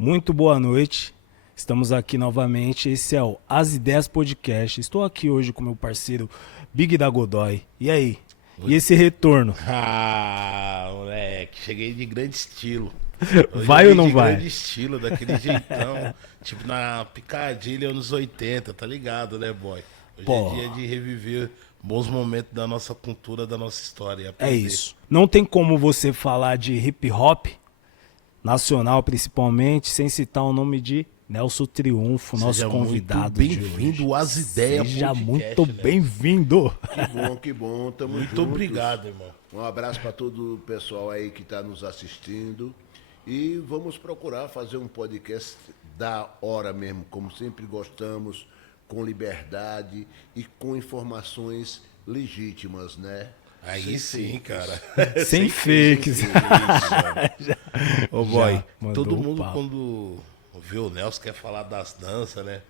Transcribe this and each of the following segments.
Muito boa noite. Estamos aqui novamente. Esse é o As Ideias Podcast. Estou aqui hoje com meu parceiro Big da Godoy. E aí? E esse retorno? Ah, moleque, cheguei de grande estilo. Hoje eu Vai ou vim não de vai? grande estilo, daquele jeitão. Tipo na picadilha anos 80, tá ligado, né, boy? Hoje é Pô, dia de reviver bons momentos da nossa cultura, da nossa história e é aprender. isso. Não tem como você falar de hip hop, nacional principalmente, sem citar o nome de Nelson Triunfo, nosso Seja muito convidado de hoje. bem-vindo às Ideias Seja muito Podcast, né? bem-vindo. Que bom, tamo Muito juntos. obrigado, irmão. Um abraço para todo o pessoal aí que está nos assistindo. E vamos procurar fazer um podcast da hora mesmo, como sempre gostamos, com liberdade e com informações legítimas, né? Aí sim, cara. Sem fakes. Ô boy, Já. mandou Todo um mundo papo. quando vê o Nelson quer falar das danças, né?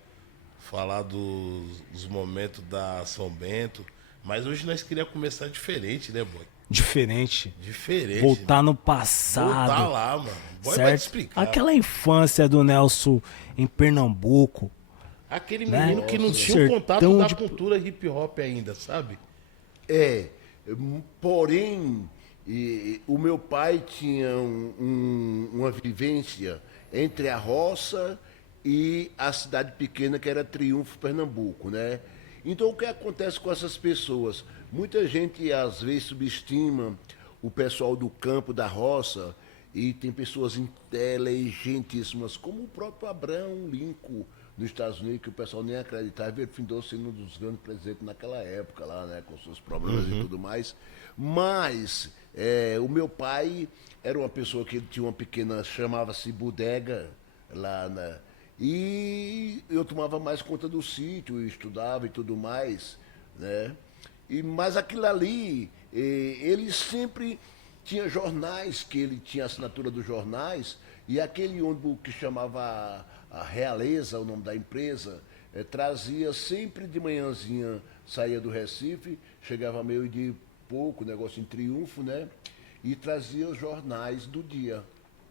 Falar dos momentos da São Bento. Mas hoje nós queríamos começar diferente, né, boy? Diferente. Diferente. Voltar no Voltar passado. lá, mano. O boy vai te Certo? explicar. Aquela infância do Nelson em Pernambuco. Aquele né? menino que não Nossa, tinha o contato sertão da de- cultura hip hop ainda, sabe? Porém, o meu pai tinha uma vivência entre a roça e a cidade pequena que era Triunfo, Pernambuco, né? Então, o que acontece com essas pessoas? Muita gente, às vezes, subestima o pessoal do campo, da roça, e tem pessoas inteligentíssimas, como o próprio Abraham Lincoln, nos Estados Unidos, que o pessoal nem acreditava, ele findou sendo um dos grandes presidentes naquela época lá, né, com seus problemas e tudo mais. Mas o meu pai era uma pessoa que ele tinha uma pequena, chamava-se bodega lá e eu tomava mais conta do sítio, estudava e tudo mais, né? Mas aquilo ali, ele sempre tinha jornais, que ele tinha assinatura dos jornais, e aquele ônibus que chamava a Realeza, o nome da empresa, trazia sempre de manhãzinha, saía do Recife, chegava meio-dia e pouco, negócio em Triunfo, né? E trazia os jornais do dia.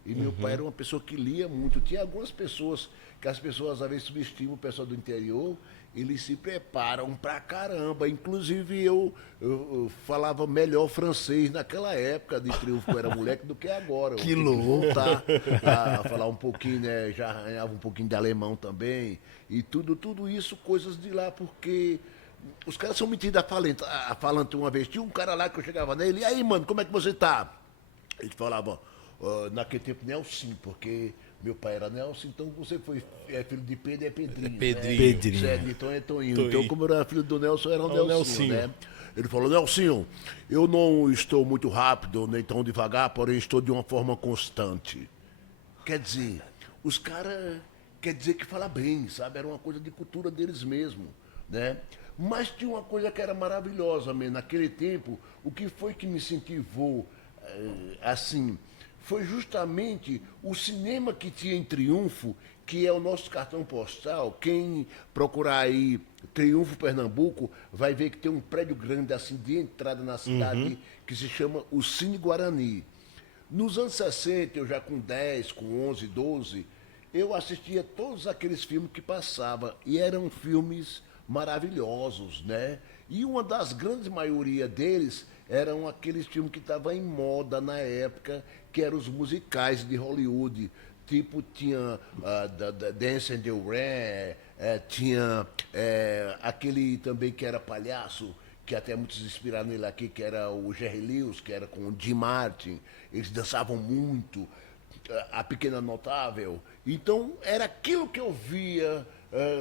E meu pai era uma pessoa que lia muito. Tinha algumas pessoas, que as pessoas às vezes subestimam o pessoal do interior, eles se preparam pra caramba. Inclusive eu falava melhor francês naquela época de Triunfo, quando eu era moleque, do que agora. Que Eu tenho louco. voltar a falar um pouquinho, né? Já arranhava um pouquinho de alemão também. E tudo isso, coisas de lá, porque os caras são metidos a falante uma vez. Tinha um cara lá que eu chegava nele, e aí, mano, como é que você tá? Ele falava, naquele tempo, Nelson, porque meu pai era Nelson, então você foi filho de Pedro, é Pedrinho. Pedrinho. Né? Pedrinho. Você é de Tom, é Toninho. Toninho. Então, como eu era filho do Nelson, era o Nelsinho, Nelsinho. né? Ele falou, Nelsinho, eu não estou muito rápido, nem tão devagar, porém estou de uma forma constante. Quer dizer, os caras quer dizer que fala bem, sabe? Era uma coisa de cultura deles mesmo, né? Mas tinha uma coisa que era maravilhosa, mesmo. Naquele tempo, o que foi que me incentivou assim, foi justamente o cinema que tinha em Triunfo, que é o nosso cartão postal. Quem procurar aí Triunfo, Pernambuco, vai ver que tem um prédio grande assim de entrada na cidade que se chama o Cine Guarani. Nos anos 60, eu já com 10, com 11, 12, eu assistia todos aqueles filmes que passava e eram filmes maravilhosos, né? E uma das grandes maioria deles eram aqueles filmes que estavam em moda na época, que eram os musicais de Hollywood. Tipo, tinha Dance and the Rain, tinha aquele também que era palhaço, que até muitos se inspiraram nele aqui, que era o Jerry Lewis, que era com o Jim Martin. Eles dançavam muito, a Pequena Notável. Então, era aquilo que eu via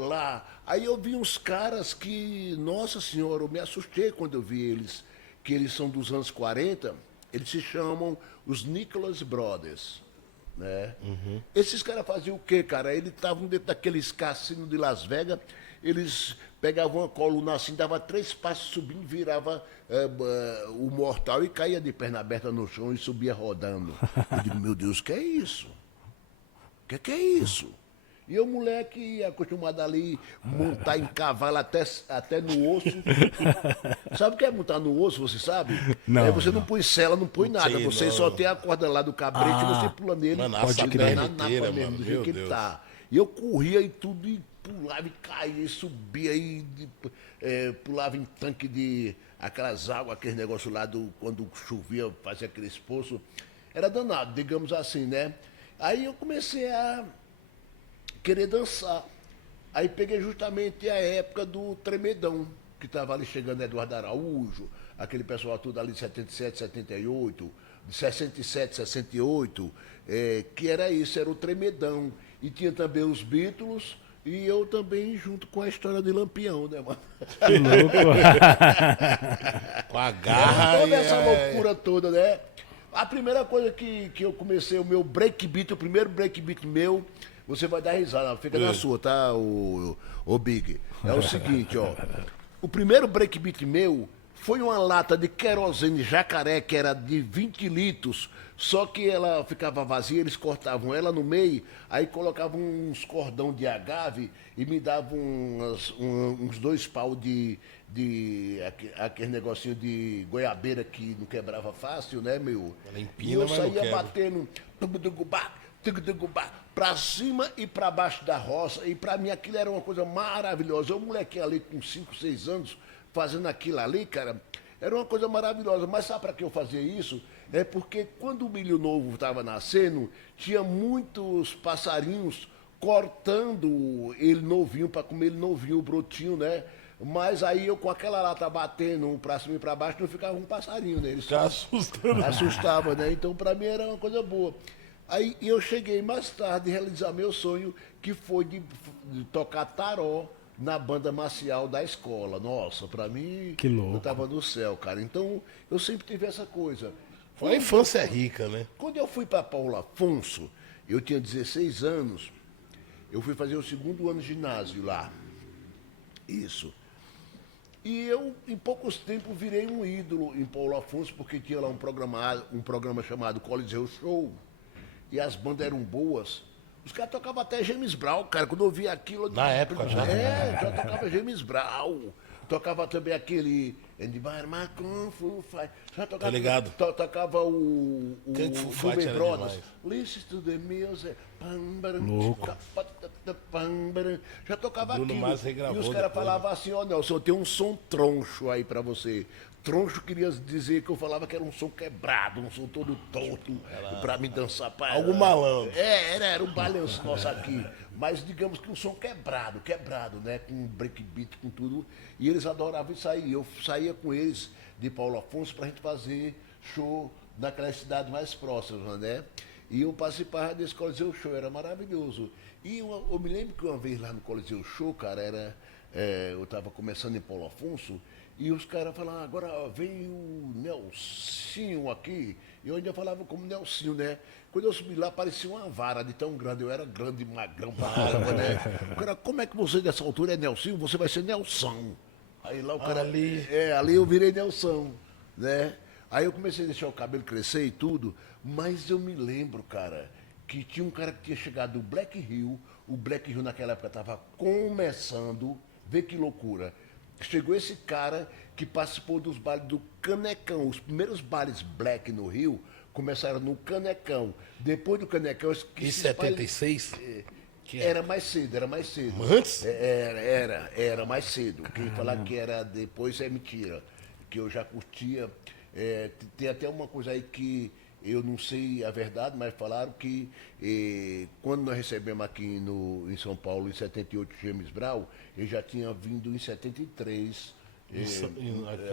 lá. Aí eu vi uns caras que, nossa senhora, eu me assustei quando eu vi eles, que eles são dos anos 40, eles se chamam os Nicholas Brothers. Né? Esses caras faziam o quê, cara? Eles estavam dentro daqueles cassinos de Las Vegas, eles pegavam uma coluna assim, dava 3 passos subindo, virava o mortal e caía de perna aberta no chão e subia rodando. Eu digo, meu Deus, o que é isso? O que é isso? E o moleque acostumado ali, montar em cavalo até no osso. Sabe o que é montar no osso, você sabe? Não, É você não põe sela, não põe nada. sei, Você não. só tem a corda lá do cabrete e você pula nele. Mano, a pode saberna crer, na inteira, napa mesmo, mano, do meu jeito que ele Deus. tá. E eu corria e tudo, e pulava e caía, e subia e pulava em tanque de aquelas águas, aqueles negócios lá quando chovia, fazia aqueles poços. Era danado, digamos assim, né? Aí eu comecei a querer dançar. Aí peguei justamente a época do Tremedão, que estava ali chegando Eduardo Araújo, aquele pessoal tudo ali de 77, 78, de 67, 68, que era isso, era o Tremedão. E tinha também os Beatles e eu também junto com a história de Lampião, né, mano? Que louco. Com a garra Toda e essa loucura toda, né? A primeira coisa que eu comecei, o meu breakbeat, o primeiro breakbeat meu, você vai dar risada, fica na sua, tá, o Big? É o seguinte, ó. O primeiro breakbeat meu foi uma lata de querosene jacaré, que era de 20 litros, só que ela ficava vazia, eles cortavam ela no meio, aí colocavam uns cordão de agave e me davam uns 2 pau aquele negocinho de goiabeira que não quebrava fácil, né, meu? Ela E empina, eu mas não saía quebra. batendo pra cima e pra baixo da roça, e pra mim aquilo era uma coisa maravilhosa. Eu, molequinho ali com 5, 6 anos, fazendo aquilo ali, cara, era uma coisa maravilhosa. Mas sabe pra que eu fazia isso? É porque quando o milho novo estava nascendo, tinha muitos passarinhos cortando ele novinho para comer ele novinho, o brotinho, né? Mas aí eu com aquela lata batendo um pra cima e pra baixo, não ficava um passarinho, né? Ele Fica assustando. assustava, né? Então pra mim era uma coisa boa. Aí eu cheguei mais tarde a realizar meu sonho, que foi de tocar taró na banda marcial da escola. Nossa, pra mim, Que louco. eu tava no céu, cara. Então eu sempre tive essa coisa. A infância é rica, né? Quando eu fui para Paulo Afonso, eu tinha 16 anos, eu fui fazer o 2º ano de ginásio lá. Isso. E eu, em poucos tempos, virei um ídolo em Paulo Afonso, porque tinha lá um programa chamado Coliseu Show, e as bandas eram boas. Os caras tocavam até James Brown, cara. Quando eu vi aquilo... Na época já. Já tocava James Brown. Tocava também aquele... Kung Fu Fight. Já tocava, Tô ligado. Tocava o Kung Fu Fight Doobie era Brothers. demais. Listen to the music. Louco. Já tocava Bruno aquilo. Mars regravou E os caras depois, falavam assim, ó, Nelson, eu tenho um som troncho aí pra você. Troncho queria dizer que eu falava que era um som quebrado, um som todo torto, pra me dançar. Algo malandro. Era um balanço nosso aqui. Mas digamos que um som quebrado, né? Com breakbeat, com tudo. E eles adoravam isso aí. Eu saía com eles de Paulo Afonso pra gente fazer show naquelas cidades mais próximas, né? E eu participava desse Coliseu Show, era maravilhoso. E eu me lembro que uma vez lá no Coliseu Show, cara, eu estava começando em Paulo Afonso, e os caras falaram, agora vem o Nelsinho aqui. Eu ainda falava como Nelsinho, né? Quando eu subi lá, parecia uma vara de tão grande. Eu era grande, magrão pra caramba, né? O cara, como é que você dessa altura é Nelsinho? Você vai ser Nelson. Aí lá o cara... Ali. ali eu virei Nelson, né? Aí eu comecei a deixar o cabelo crescer e tudo, mas eu me lembro, cara, que tinha um cara que tinha chegado do Black Hill, o Black Hill naquela época estava começando, vê que loucura. Chegou esse cara que participou dos bailes do Canecão, os primeiros bailes black no Rio começaram no Canecão. Depois do Canecão... Em 76? Que Era mais cedo. Antes? Era mais cedo. Quem falar que era depois é mentira. Que eu já curtia. Tem até uma coisa aí que eu não sei a verdade, mas falaram que quando nós recebemos aqui em São Paulo, em 78, James Brown, ele já tinha vindo em 73,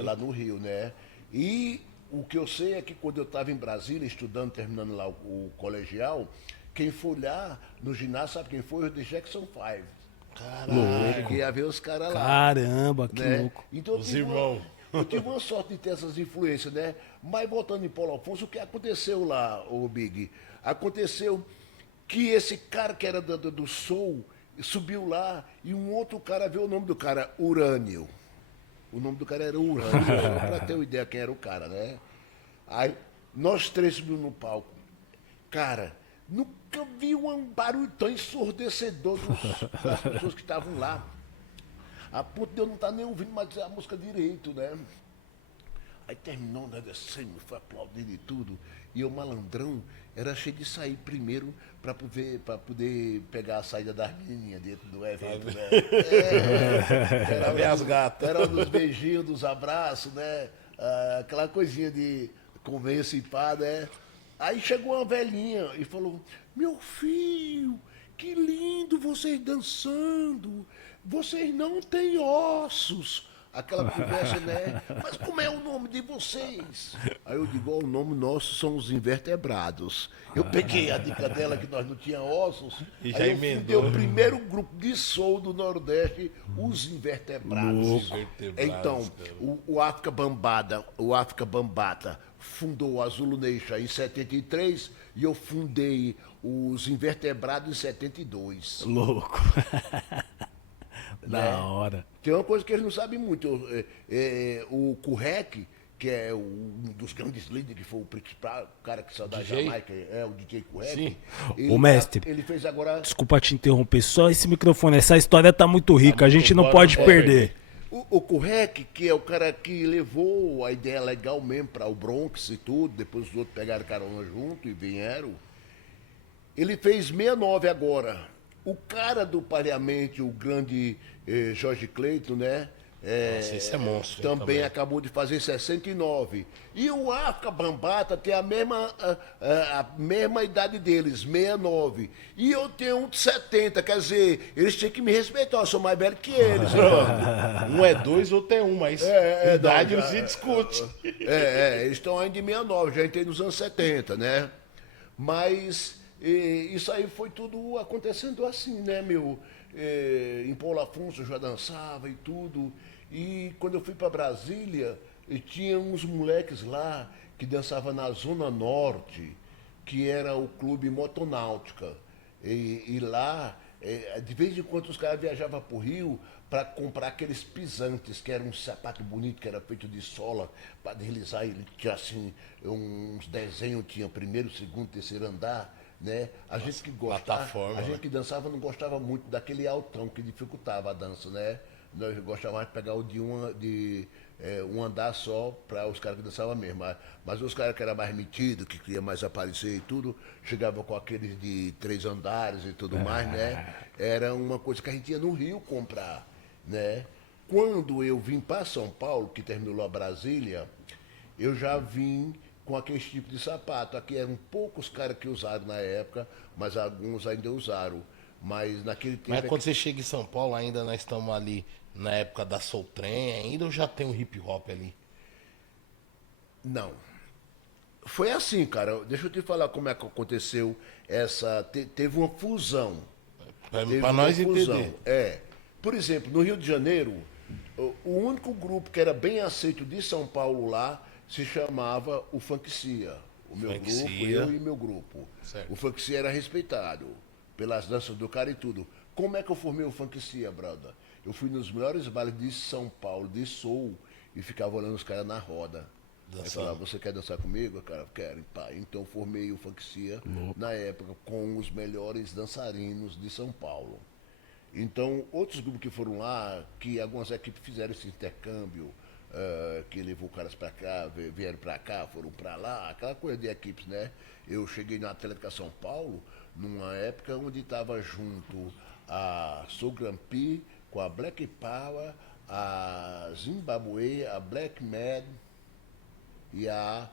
lá no Rio, né? E o que eu sei é que quando eu estava em Brasília, estudando, terminando lá o colegial, quem foi lá no ginásio, sabe quem foi? O The Jackson 5. Caralho. Que ia ver os caras lá. Caramba, que Né? louco. Então, Os irmãos. eu tive uma sorte de ter essas influências, né? Mas voltando em Paulo Afonso, o que aconteceu lá, o Big? Aconteceu que esse cara que era do Soul subiu lá e um outro cara viu o nome do cara, Urânio. O nome do cara era Urânio, pra ter uma ideia quem era o cara, né? Aí nós três subimos no palco. Cara, Nunca vi um barulho tão ensurdecedor das pessoas que estavam lá. A ponto de eu não estar nem ouvindo mais a música direito, né? Aí terminou, né, descendo, foi aplaudindo e tudo. E o malandrão era cheio de sair primeiro para poder pegar a saída das menininhas dentro do evento, né? Era Ver as gatas. Era dos beijinhos, dos abraços, né? Aquela coisinha de conversa e pá, né? Aí chegou uma velhinha e falou: meu filho, que lindo vocês dançando. Vocês não têm ossos. Aquela conversa, né? Mas como é o nome de vocês? Aí eu digo: o nome nosso são os invertebrados. Eu peguei a dica dela que nós não tínhamos ossos. E já aí eu emendou. fundei o primeiro grupo de soul do Nordeste, os invertebrados. Os invertebrados, Então, cara. o África Bambata fundou a Zulu Nation em 73 e eu fundei os invertebrados em 72. Louco. Da hora. Tem uma coisa que eles não sabem muito. O Kurek, que é um dos grandes líderes, que foi o principal cara que saiu da DJ? Jamaica, o DJ Kurek. Sim. Ô, mestre. Ele fez agora. Desculpa te interromper, só esse microfone. Essa história tá muito rica, a gente não bom, pode não perder. O Kurek, que é o cara que levou a ideia legal mesmo para o Bronx e tudo, depois os outros pegaram carona junto e vieram. Ele fez 69 agora. O cara do Parlamento, o grande George Clayton, né? Nossa, esse é monstro, hein, Também acabou de fazer 69. E o África Bambata tem a mesma idade deles, 69. E eu tenho um de 70, quer dizer, eles tinham que me respeitar, eu sou mais velho que eles, irmão. Um é 2, outro é 1, mas idade não se discute. Eles estão ainda em 69, já entrei nos anos 70, né? Mas isso aí foi tudo acontecendo assim, né, meu? Em Paulo Afonso eu já dançava e tudo. E quando eu fui para Brasília, tinha uns moleques lá que dançavam na Zona Norte, que era o Clube Motonáutica. E lá, de vez em quando, os caras viajavam para o Rio para comprar aqueles pisantes, que era um sapato bonito, que era feito de sola, para deslizar. Ele tinha assim, uns desenhos, tinha primeiro, segundo, terceiro andar. Né? A gente que plataforma, a gente né? que dançava não gostava muito daquele altão que dificultava a dança, né? Nós gostávamos mais de pegar o de um andar só para os caras que dançavam mesmo. Mas os caras que eram mais metidos, que queriam mais aparecer e tudo, chegavam com aqueles de 3 andares e tudo mais, né? Era uma coisa que a gente ia no Rio comprar, né? Quando eu vim para São Paulo, que terminou lá Brasília, eu já vim com aquele tipo de sapato. Aqui eram poucos caras que usaram na época, mas alguns ainda usaram. Mas naquele tempo. Mas quando você chega em São Paulo, ainda nós estamos ali na época da Soul Train, ainda ou já tem um hip hop ali? Não. Foi assim, cara. Deixa eu te falar como é que aconteceu essa. Teve uma fusão. Teve Para uma nós fusão. entender. Por exemplo, no Rio de Janeiro, o único grupo que era bem aceito de São Paulo lá se chamava o Funkcia. O meu grupo, Funkcia. eu e meu grupo. Certo. O Funkcia era respeitado pelas danças do cara e tudo. Como é que eu formei o Funkcia, brother? Eu fui nos melhores bailes de São Paulo, de soul, e ficava olhando os caras na roda. Aí Dançando. falava: você quer dançar comigo? Cara, quero. Pá. Então eu formei o Funkcia na época com os melhores dançarinos de São Paulo. Então, outros grupos que foram lá, que algumas equipes fizeram esse intercâmbio, que levou caras para cá, vieram para cá, foram para lá, aquela coisa de equipes, né? Eu cheguei na Atlética São Paulo, numa época onde estava junto a Soul Grampi, com a Black Power, a Zimbabwe, a Black Mad e a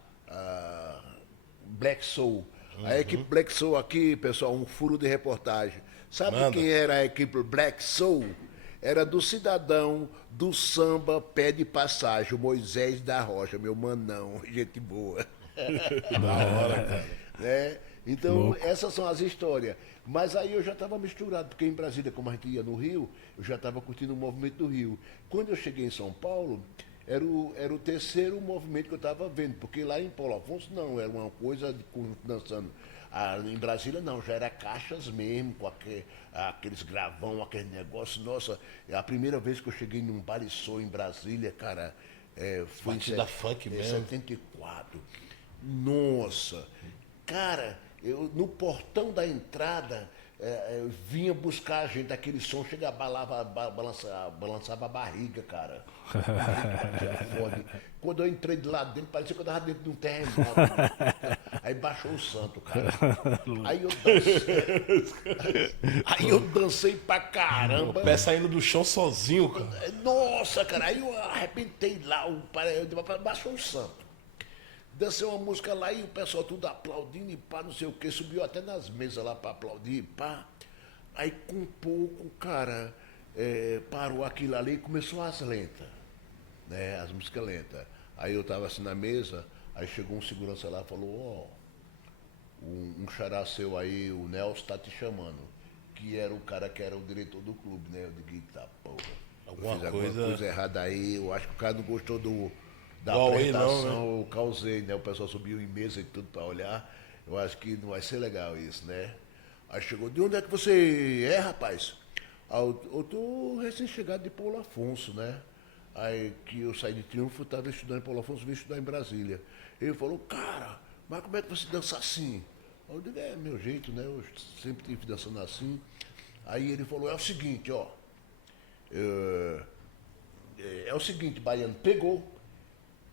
Black Soul. A equipe Black Soul aqui, pessoal, um furo de reportagem. Sabe Manda. quem era a equipe Black Soul? Era do cidadão do samba Pé de Passagem, o Moisés da Rocha, meu manão, gente boa. Da hora, cara. Né? Então, essas são as histórias. Mas aí eu já estava misturado, porque em Brasília, como a gente ia no Rio, eu já estava curtindo o movimento do Rio. Quando eu cheguei em São Paulo, era o terceiro movimento que eu estava vendo, porque lá em Paulo Afonso não, era uma coisa de conjunto dançando. Em Brasília não, já era caixas mesmo, com aqueles gravão, aquele negócio. Nossa, a primeira vez que eu cheguei num baile soul em Brasília, cara, foi Batida funk em mesmo. 74. Nossa, cara, no portão da entrada, vinha buscar a gente, aquele som chega, balançava a barriga, cara. Foda. Quando eu entrei de lá dentro, parecia que eu tava dentro de um terremoto. Aí baixou o santo, cara. Aí eu dancei pra caramba. O pé saindo do chão sozinho, cara. Nossa, cara, aí eu arrebentei lá, baixou o santo. Dancei uma música lá e o pessoal tudo aplaudindo e pá, não sei o que, subiu até nas mesas lá pra aplaudir e pá. Aí com pouco, cara, parou aquilo ali e começou as lentas, né, as músicas lentas. Aí eu tava assim na mesa, aí chegou um segurança lá e falou, um xará seu aí, o Nelson tá te chamando. Que era o cara que era o diretor do clube, né? Eu digo, eita porra. Alguma coisa errada aí, eu acho que o cara não gostou da Huawei, apresentação, não, né? eu causei, né? O pessoal subiu em mesa e tudo pra olhar. Eu acho que não vai ser legal isso, né? Aí chegou, de onde é que você é, rapaz? Eu tô recém-chegado de Paulo Afonso, né? Aí que eu saí de Triunfo, estava estudando em Paulo Afonso, vim estudar em Brasília. Ele falou, cara, mas como é que você dança assim? Eu digo, é meu jeito, né? Eu sempre tive dançando assim. Aí ele falou, é o seguinte, ó. É o seguinte, baiano, pegou.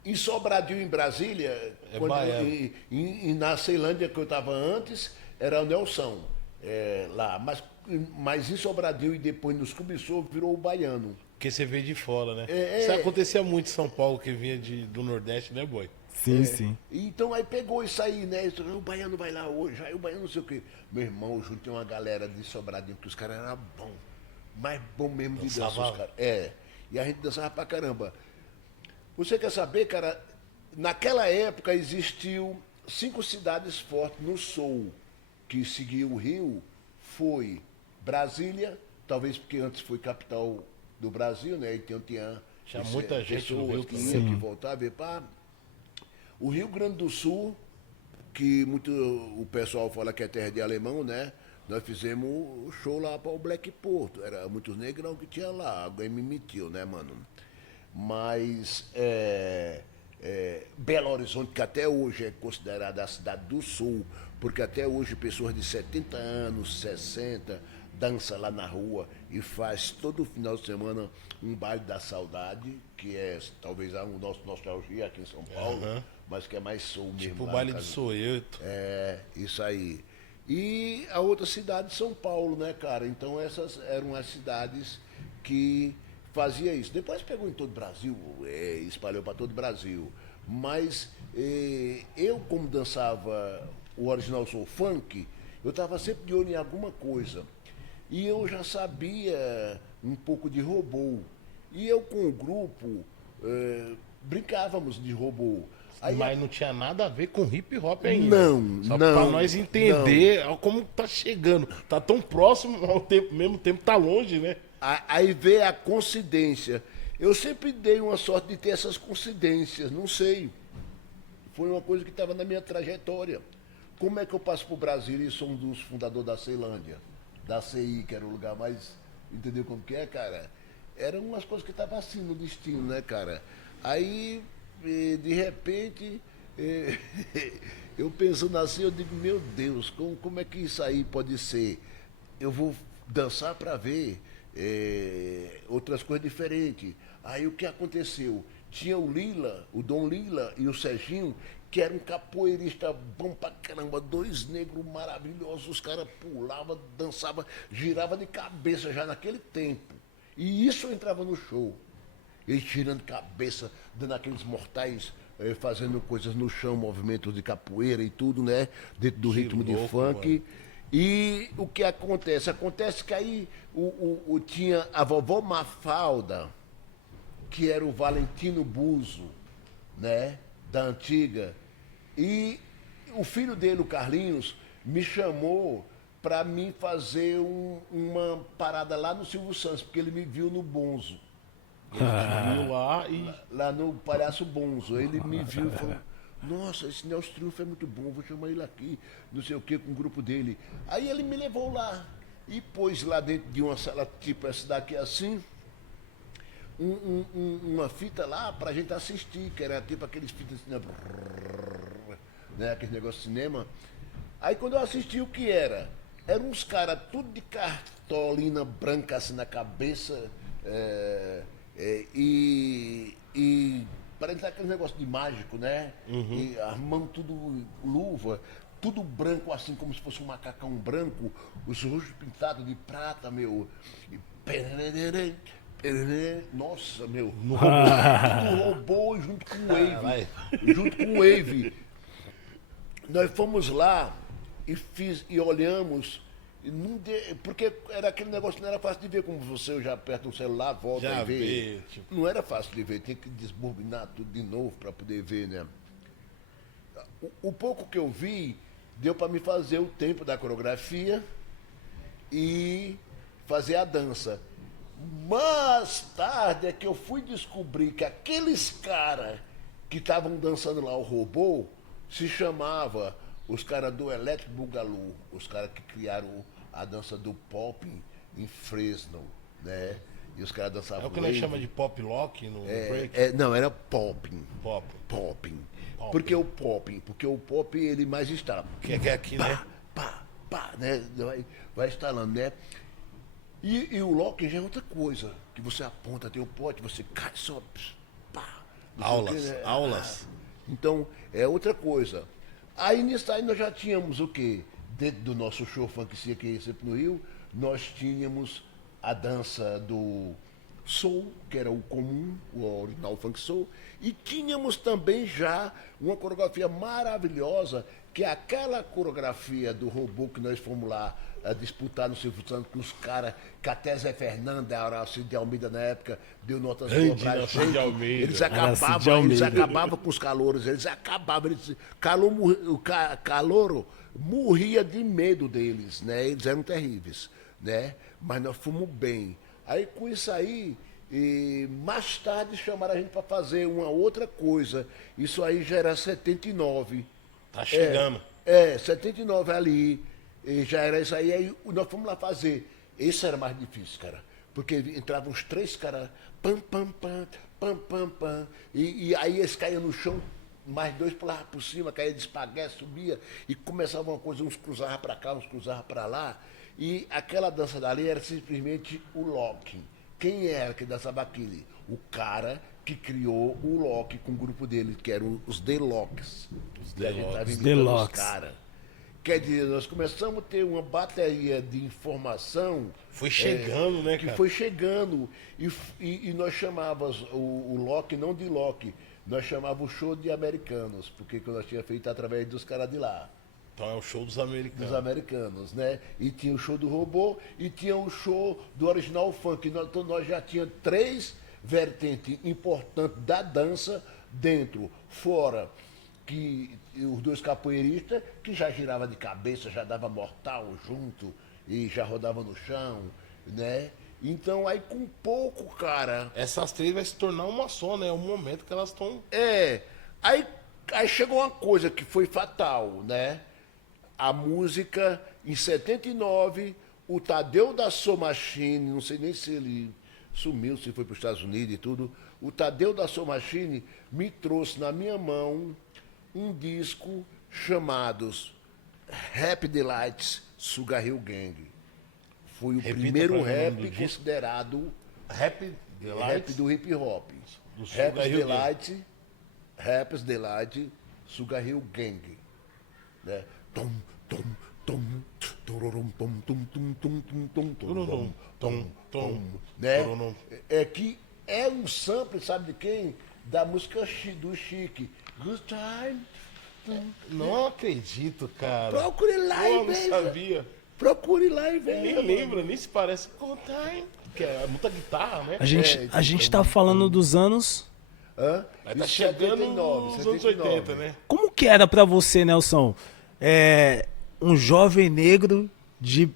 Em Sobradinho, em Brasília, e na Ceilândia, que eu estava antes, era o Nelson, lá. Mas em Sobradinho e depois nos Cubiçou, virou o baiano. Porque você veio de fora, né? Isso acontecia muito em São Paulo, que vinha do Nordeste, né, boy? Sim, sim. Então aí pegou isso aí, né? O baiano vai lá hoje, aí o baiano não sei o quê. Meu irmão, eu juntei uma galera de Sobradinho, que os caras eram bons. Mais bom mesmo de dança, os caras. E a gente dançava pra caramba. Você quer saber, cara? Naquela época existiu 5 cidades fortes no sul que seguiu o Rio. Foi Brasília, talvez porque antes foi capital do Brasil, né? Então tinha muita gente no Rio que ia, que voltava e pá. O Rio Grande do Sul, que muito o pessoal fala que é terra de alemão, né? Nós fizemos o show lá para o Black Porto. Era muitos negrão que tinha lá, alguém me mentiu, né, mano? Mas Belo Horizonte, que até hoje é considerada a cidade do sul, porque até hoje pessoas de 70 anos, 60, dança lá na rua e faz todo final de semana um baile da saudade, que é talvez o nosso nostalgia aqui em São Paulo, mas que é mais soul mesmo. Tipo o baile do Soeto. Isso aí. E a outra cidade, São Paulo, né, cara? Então essas eram as cidades que fazia isso. Depois pegou em todo o Brasil, espalhou para todo o Brasil. Mas eu, como dançava o original soul funk, eu estava sempre de olho em alguma coisa. E eu já sabia um pouco de robô. E eu com o grupo brincávamos de robô. Aí, mas não tinha nada a ver com hip hop ainda. Não, Só não. pra nós entender como tá chegando. Tá tão próximo, ao mesmo tempo tá longe, né? Aí vê a coincidência. Eu sempre dei uma sorte de ter essas coincidências, não sei. Foi uma coisa que estava na minha trajetória. Como é que eu passo pro Brasil e sou um dos fundadores da Ceilândia? Da CI, que era o lugar mais... Entendeu como que é, cara? Eram umas coisas que estavam assim no destino, né, cara? Aí, de repente, eu pensando assim, eu digo, meu Deus, como é que isso aí pode ser? Eu vou dançar para ver outras coisas diferentes. Aí o que aconteceu? Tinha o Lila, o Dom Lila e o Serginho, que era um capoeirista bom pra caramba, 2 negros maravilhosos, os caras pulavam, dançavam, giravam de cabeça já naquele tempo. E isso eu entrava no show. Eles tirando cabeça, dando aqueles mortais, fazendo coisas no chão, movimentos de capoeira e tudo, né? Dentro do ritmo de funk. Mano. E o que acontece? Acontece que aí tinha a vovó Mafalda, que era o Valentino Buzo, né? Da antiga. E o filho dele, o Carlinhos, me chamou para mim fazer uma parada lá no Silvio Santos, porque ele me viu no Bonzo. Ele te viu lá no Palhaço Bonzo. Ele me viu e falou, nossa, esse Nelson Triunfo é muito bom, vou chamar ele aqui, não sei o que, com o grupo dele. Aí ele me levou lá e pôs lá dentro de uma sala tipo essa daqui assim, uma fita lá pra gente assistir, que era tipo aqueles fitas de cinema, né, aquele negócio de cinema. Aí quando eu assisti, o que era? Eram uns caras tudo de cartolina branca assim na cabeça e parece aquele negócio de mágico, né? E as mãos tudo luva, tudo branco assim, como se fosse um macacão branco, os rostos pintados de prata, meu. E nossa, meu. No robô junto com o Wave. Junto com o Wave. Nós fomos lá e olhamos, porque era aquele negócio que não era fácil de ver, como você já aperta um celular, volta Já e vê. vê, tipo. Não era fácil de ver, tem que desbobinar tudo de novo para poder ver, né? O pouco que eu vi, deu para me fazer o tempo da coreografia e fazer a dança. Mais tarde é que eu fui descobrir que aqueles caras que estavam dançando lá o robô se chamava os caras do Electric Boogaloo, os caras que criaram a dança do popping em Fresno, né? E os caras dançavam É o que nós rave. chamamos de pop lock no break? Não, era popping. Pop. Popping. Popping. Por que o popping? Porque o pop ele mais está. Que é aqui, né? Pá, né? Vai instalando, né? E o locking já é outra coisa. Que você aponta, tem o pote, você cai, sobe, pá. Não sei o Aulas, que, né? aulas. Então, é outra coisa. Aí nisso aí nós já tínhamos o quê? Dentro do nosso show Funk aqui sempre no Rio, nós tínhamos a dança do soul, que era o comum, o original funk soul, e tínhamos também já uma coreografia maravilhosa, que é aquela coreografia do robô que nós fomos lá disputar no Silvio Santos com os caras, que até Zé Fernando, Horácio de Almeida na época, deu notas boas Grande pra Horácio de gente. Almeida. Eles Horácio de Almeida. acabavam com os calouros, eles acabavam, calouro morria de medo deles, né? Eles eram terríveis, né? Mas nós fomos bem. Aí com isso aí, mais tarde chamaram a gente para fazer uma outra coisa. Isso aí já era 79. Tá chegando. 79 ali, e já era isso aí nós fomos lá fazer. Esse era mais difícil, cara. Porque entravam os três caras, pam, pam, pam, pam, pam, pam, e aí eles caíam no chão, mais dois pulavam por cima, caía de espaguete, subia, e começava uma coisa, uns cruzavam para cá, uns cruzavam para lá, e aquela dança dali era simplesmente o locking. Quem era que dançava aquele? O cara que criou o lock com o grupo dele, que eram os D-Locks. E a gente estava Os imitando os D-Locks. caras. Quer dizer, nós começamos a ter uma bateria de informação. Foi chegando, né, que cara? foi chegando. E nós chamávamos o Loki não de Loki, nós chamávamos o show de americanos, porque nós tínhamos feito através dos caras de lá, Então é o show dos americanos. dos americanos, né? E tinha o show do robô e tinha o show do original funk. Então nós já tínhamos três vertentes importantes da dança dentro, fora que os dois capoeiristas, que já girava de cabeça, já dava mortal junto e já rodava no chão, né? Então aí com pouco, cara. Essas três vai se tornar uma só, né? É o momento que elas estão. Aí chegou uma coisa que foi fatal, né? A música, em 79, o Tadeu da Soul Machine, não sei nem se ele sumiu, se foi para os Estados Unidos e tudo, o Tadeu da Soul Machine me trouxe na minha mão um disco chamado Rap Delights Sugar Hill Gang. Foi o Repita primeiro pra mim o nome rap do disco. considerado Rap Delight. rap do hip hop. Do Sugar Raps Hill Delight, Raps Delight, Sugar Hill Gang. Né? Tom, tom, tom, tororom, tom, tom, tom, tom, tom, tom, tom, tom, tom, né? É que é um sample, sabe de quem? Da música do Chique. Good time. Não acredito, cara. Procure lá Eu e não veja. sabia. Procure lá e Eu veja. nem lembro, nem se parece com Time. Que é muita guitarra, né? A gente tá falando dos anos. Hã? Mas tá Isso, chegando 79, nos anos 79. 80, né? Como que era pra você, Nelson? Um jovem negro de...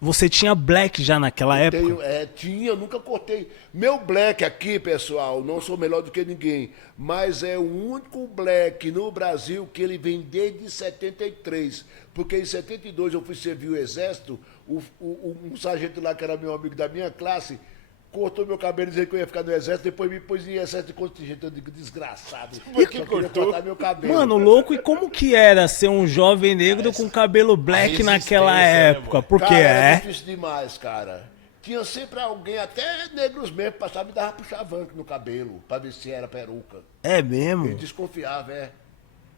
Você tinha black já naquela época? Tinha, eu nunca cortei. Meu black aqui, pessoal, não sou melhor do que ninguém, mas é o único black no Brasil que ele vem desde 73. Porque em 72 eu fui servir o exército, um sargento lá que era meu amigo da minha classe, cortou meu cabelo dizendo que eu ia ficar no exército, depois me pôs em exército de contingente. Eu digo, desgraçado. Por que Só queria cortou? cortar meu cabelo. Mano, louco, e como que era ser um jovem negro com cabelo black a naquela resistência, né, época? mano? Porque Cara, era é. difícil demais, cara. Tinha sempre alguém, até negros mesmo, passava e dava puxavanque no cabelo, pra ver se era peruca. É Ele mesmo? desconfiava,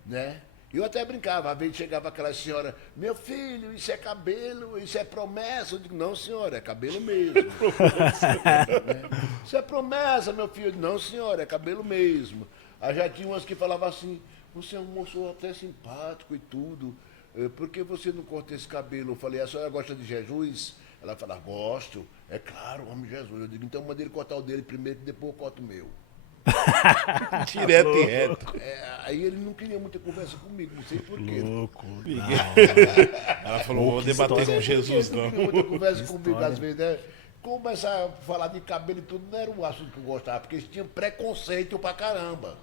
né? Eu até brincava, às vezes chegava aquela senhora, meu filho, isso é cabelo, isso é promessa. Eu digo, não, senhora, é cabelo mesmo. Né? Isso é promessa, meu filho. Eu digo, não, senhora, é cabelo mesmo. Aí já tinha umas que falavam assim, você é um moço até simpático e tudo, por que você não corta esse cabelo? Eu falei, a senhora gosta de Jesus? Ela falava, gosto, é claro, amo Jesus. Eu digo, então manda ele cortar o dele primeiro, depois eu corto o meu. Direto e reto. Aí ele não queria muita conversa comigo, não sei porquê. Louco. Ela falou, não vou debater com Jesus, Ele não não. queria muita conversa comigo, às vezes, né? Começar a falar de cabelo e tudo não era um assunto que eu gostava, porque eles tinham preconceito pra caramba.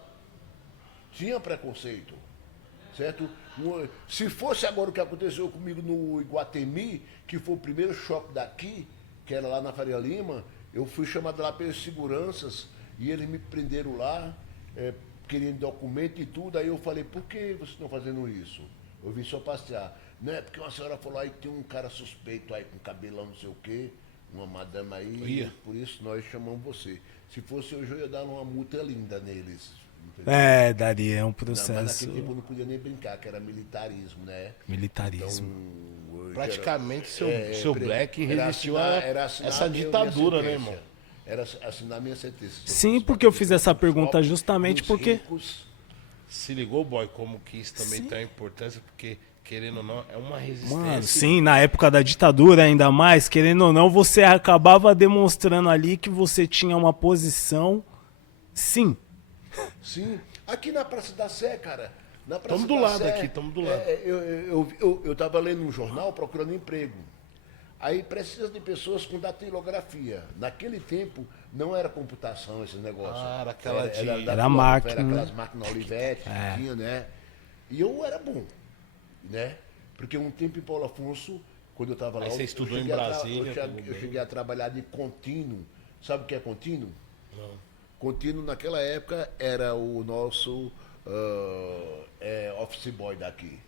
Tinha preconceito, certo? Se fosse agora o que aconteceu comigo no Iguatemi, que foi o primeiro shopping daqui, que era lá na Faria Lima, eu fui chamado lá pelos seguranças e eles me prenderam lá, querendo documento e tudo. Aí eu falei, por que vocês estão fazendo isso? Eu vim só passear. Não é porque uma senhora falou aí que tem um cara suspeito aí com cabelão não sei o quê, uma madame aí, Ia. por isso nós chamamos você. Se fosse hoje eu ia dar uma multa linda neles. É, daria um Não, processo mas naquele tempo eu não podia nem brincar, que era militarismo, né? militarismo. Hoje Praticamente era- seu Black era resistiu assinar- a era assinar essa minha ditadura, né, sentença. irmão? Era assinar minha sentença. Sim, porque eu fiz essa pergunta justamente Dos porque- ricos. Se ligou, boy, como que isso também tem importância, porque, querendo ou não, é uma resistência. Mano, sim, na época da ditadura ainda mais, querendo ou não, você acabava demonstrando ali que você tinha uma posição, sim. Sim. Aqui na Praça da Sé, cara. Na Praça Tamo do da lado Sé, aqui, tamo do lado. Eu tava lendo um jornal procurando emprego. Aí precisa de pessoas com datilografia. Naquele tempo não era computação esses negócios. Ah, era aquela de- Era datilografia, máquina. Era aquelas máquinas Olivetti que tinha, né? E eu era bom, né? Porque um tempo em Paulo Afonso, quando eu estava lá... Aí você eu estudou cheguei em a tra- Brasília, eu pegou cheguei, bem. eu cheguei a trabalhar de contínuo. Sabe o que é contínuo? Não. Contínuo naquela época era o nosso office boy daqui.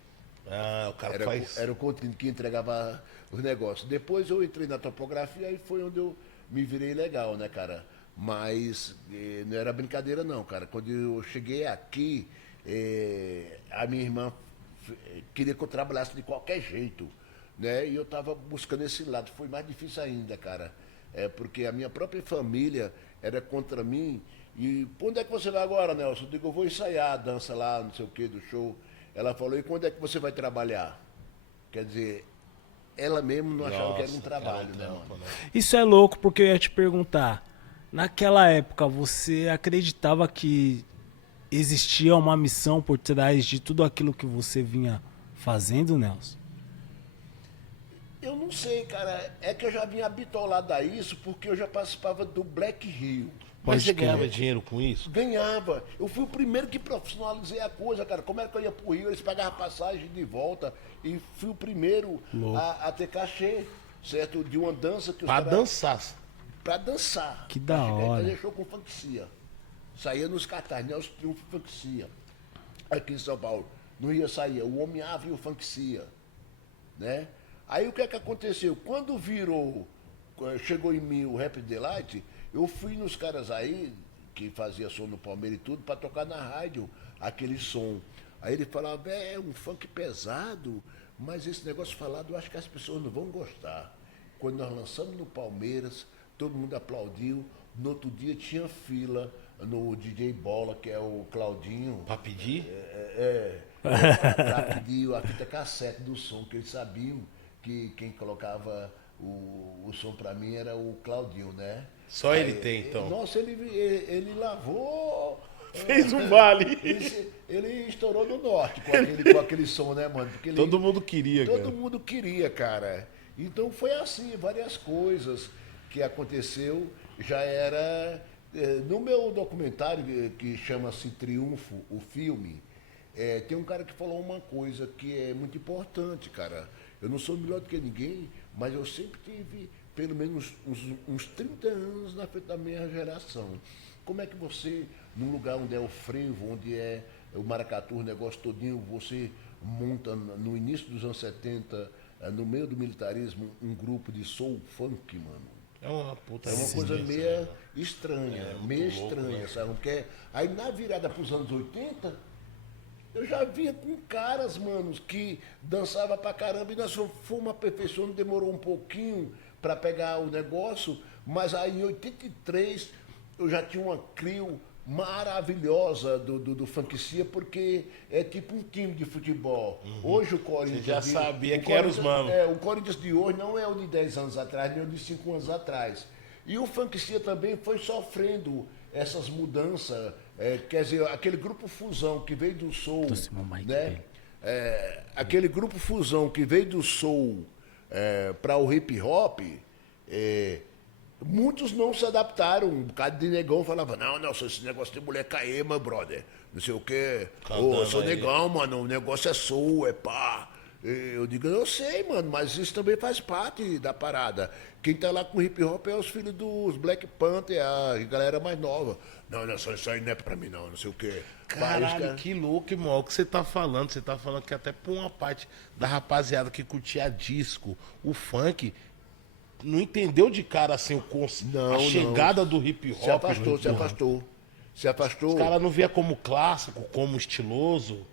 Ah, o cara faz. Era o contínuo que entregava os negócios. Depois eu entrei na topografia e foi onde eu me virei legal, né, cara? Mas não era brincadeira não, cara. Quando eu cheguei aqui, a minha irmã queria que eu trabalhasse de qualquer jeito, né? E eu tava buscando esse lado. Foi mais difícil ainda, cara. Porque a minha própria família era contra mim. E "Pô, onde é que você vai agora, Nelson?" Eu digo, eu vou ensaiar a dança lá, não sei o que, do show. Ela falou, e quando é que você vai trabalhar? Quer dizer, ela mesmo não achava que era um trabalho, né, mano? Isso é louco porque eu ia te perguntar, naquela época você acreditava que existia uma missão por trás de tudo aquilo que você vinha fazendo, Nelson? Eu não sei, cara. É que eu já vinha habitolado a isso porque eu já participava do Black Rio. Mas você crer. ganhava dinheiro com isso? Ganhava. Eu fui o primeiro que profissionalizei a coisa, cara. Como era que eu ia pro Rio? Eles pagavam passagem de volta. E fui o primeiro a ter cachê, certo? De uma dança que os Pra caras- dançar. Pra dançar. Que da Pra chegar e hora. fazer show com funkcia. Saía nos cartazes, Nelson Triunfo funkcia. Aqui em São Paulo. Não ia sair. O Homem Ave e o funkcia. Né? Aí o que é que aconteceu? Quando chegou em mim o Rap Delight, eu fui nos caras aí, que fazia som no Palmeiras e tudo, para tocar na rádio aquele som. Aí ele falava, é um funk pesado, mas esse negócio falado eu acho que as pessoas não vão gostar. Quando nós lançamos no Palmeiras, todo mundo aplaudiu. No outro dia tinha fila no DJ Bola, que é o Claudinho. Pra pedir? Pra pedir a fita cassete do som, que eles sabiam que quem colocava o som pra mim era o Claudinho, né? Só ele tem, então. Nossa, ele lavou. Fez um vale. Ele estourou no norte com aquele som, né, mano? Porque Todo mundo queria, Todo cara. mundo queria, cara. Então foi assim, várias coisas que aconteceu. Já era. No meu documentário, que chama-se Triunfo, o filme, tem um cara que falou uma coisa que é muito importante, cara. Eu não sou melhor do que ninguém, mas eu sempre tive pelo menos uns 30 anos na frente da minha geração. Como é que você, num lugar onde é o frevo, onde é o maracatu, o negócio todinho, você monta no início dos anos 70, no meio do militarismo, um grupo de soul funk, mano? É uma puta. É uma coisa meio estranha, meio estranha, né? sabe? Porque aí na virada para os anos 80, eu já via com caras, manos, que dançava pra caramba e nós fomos aperfeiçoando, demorou um pouquinho para pegar o negócio, mas aí em 83 eu já tinha uma crio maravilhosa do Funkcia, porque é tipo um time de futebol. Hoje o Corinthians... Você já sabia que eram os manos. O Corinthians de hoje não é o de 10 anos atrás, nem o de 5 anos atrás. E o Funkcia também foi sofrendo essas mudanças. Quer dizer, aquele grupo Fusão que veio do Soul, né? Aquele grupo Fusão que veio do Soul para o hip hop, muitos não se adaptaram. Um bocado de negão falava, não, Nelson, esse negócio de mulher cair, meu brother. Não sei o quê. Ô, eu sou negão, mano, o negócio é soul, é pá. Eu digo, eu sei, mano, mas isso também faz parte da parada. Quem tá lá com hip hop é os filhos dos Black Panther, a galera mais nova. Não, Nelson, isso aí não é pra mim não sei o quê. Caralho, que louco, irmão. O que você tá falando? Você tá falando que até por uma parte da rapaziada que curtia disco, o funk, não entendeu de cara assim a chegada do hip hop. Se afastou. Os caras não via como clássico, como estiloso.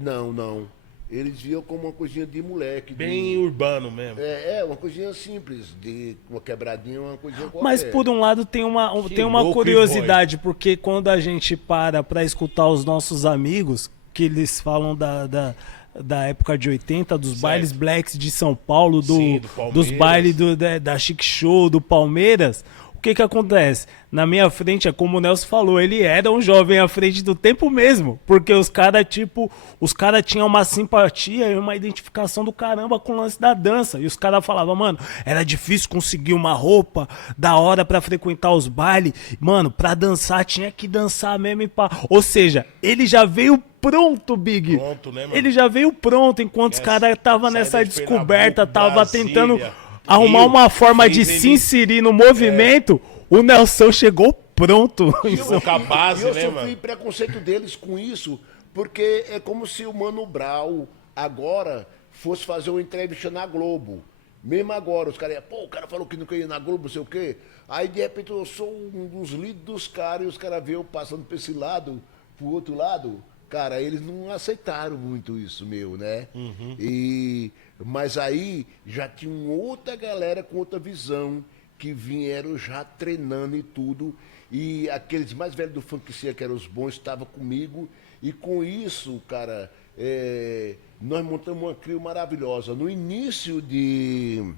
Não. Eles viam como uma coisinha de moleque. Bem urbano mesmo. Uma coisinha simples, de uma quebradinha, uma coisinha qualquer. Mas por um lado tem uma curiosidade, porque quando a gente para escutar os nossos amigos, que eles falam da época de 80, dos bailes blacks de São Paulo, dos bailes da Chic Show, do Palmeiras, o que acontece? Na minha frente, é como o Nelson falou, ele era um jovem à frente do tempo mesmo, porque os caras tinham uma simpatia e uma identificação do caramba com o lance da dança, e os caras falavam, mano, era difícil conseguir uma roupa da hora pra frequentar os bailes, mano, pra dançar tinha que dançar mesmo e pá. Ou seja, ele já veio pronto, Big. Pronto, né, mano? Ele já veio pronto, enquanto os caras estavam nessa descoberta, tava tentando arrumar uma forma de se inserir no movimento, o Nelson chegou pronto. Eu sofri preconceito deles com isso, porque é como se o Mano Brown agora fosse fazer uma entrevista na Globo. Mesmo agora, os caras iam, o cara falou que não queria ir na Globo, não sei o quê. Aí, de repente, eu sou um dos líderes dos caras e os caras veem eu passando pra esse lado, pro outro lado. Cara, eles não aceitaram muito isso, né? Mas aí já tinha outra galera com outra visão, que vieram já treinando e tudo. E aqueles mais velhos do Funkcia, que eram os bons, estavam comigo. E com isso, cara, nós montamos uma crio maravilhosa. No início de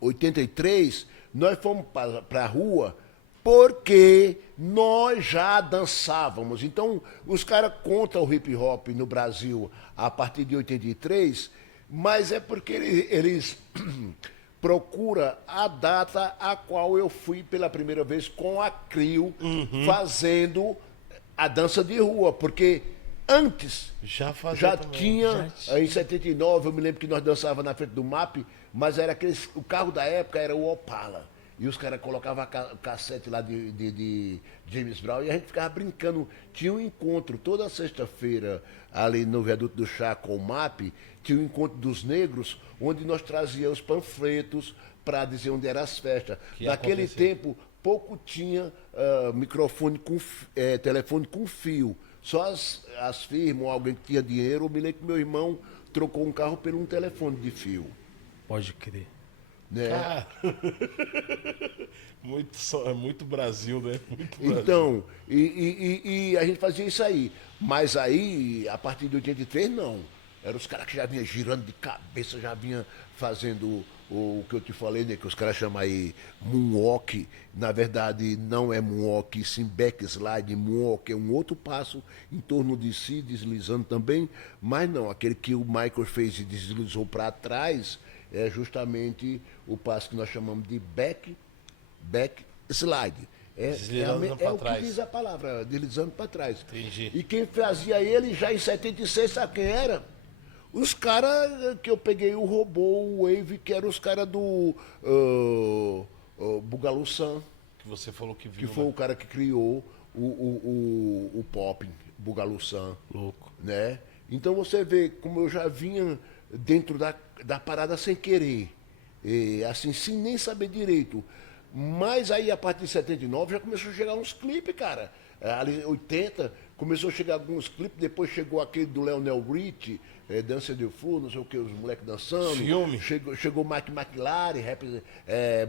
83, nós fomos para a rua porque nós já dançávamos. Então, os caras contam o hip hop no Brasil a partir de 83, mas é porque eles procuram a data a qual eu fui pela primeira vez com a CRIO fazendo a dança de rua, porque antes já tinha, em 79, eu me lembro que nós dançávamos na frente do MAP, mas era o carro da época era o Opala. E os caras colocavam o cassete lá de James Brown e a gente ficava brincando. Tinha um encontro toda sexta-feira ali no Viaduto do Chá com o MAP, tinha um encontro dos negros, onde nós trazíamos panfletos para dizer onde eram as festas. Naquele tempo, pouco tinha telefone com fio. Só as firmas, alguém que tinha dinheiro, eu me lembro que meu irmão trocou um carro por um telefone de fio. Pode crer. Né? Muito Brasil, né? Muito Brasil. Então, e a gente fazia isso aí. Mas aí, a partir de 83, não. Eram os caras que já vinham girando de cabeça, já vinham fazendo o que eu te falei, né? Que os caras chamam aí moonwalk. Na verdade, não é moonwalk, sim backslide. Moonwalk é um outro passo em torno de si, deslizando também. Mas não, aquele que o Michael fez e deslizou para trás é justamente o passo que nós chamamos de backslide. É o que diz a palavra, deslizando para trás. Entendi. E quem fazia ele já em 76, sabe quem era? Os caras que eu peguei o robô, o Wave, que eram os caras do Bugalu Sam, Que você falou que que viu. foi o cara que criou o pop, Bugalu Sam. Louco. Né? Então você vê como eu já vinha dentro da parada sem querer, assim, sem nem saber direito. Mas aí, a partir de 79, já começou a chegar uns clipes, cara. Ali, 80, começou a chegar alguns clipes, depois chegou aquele do Leonel Rich, Dança de Flu, não sei o que, os moleques dançando. Filme. Chegou Mike McLaren,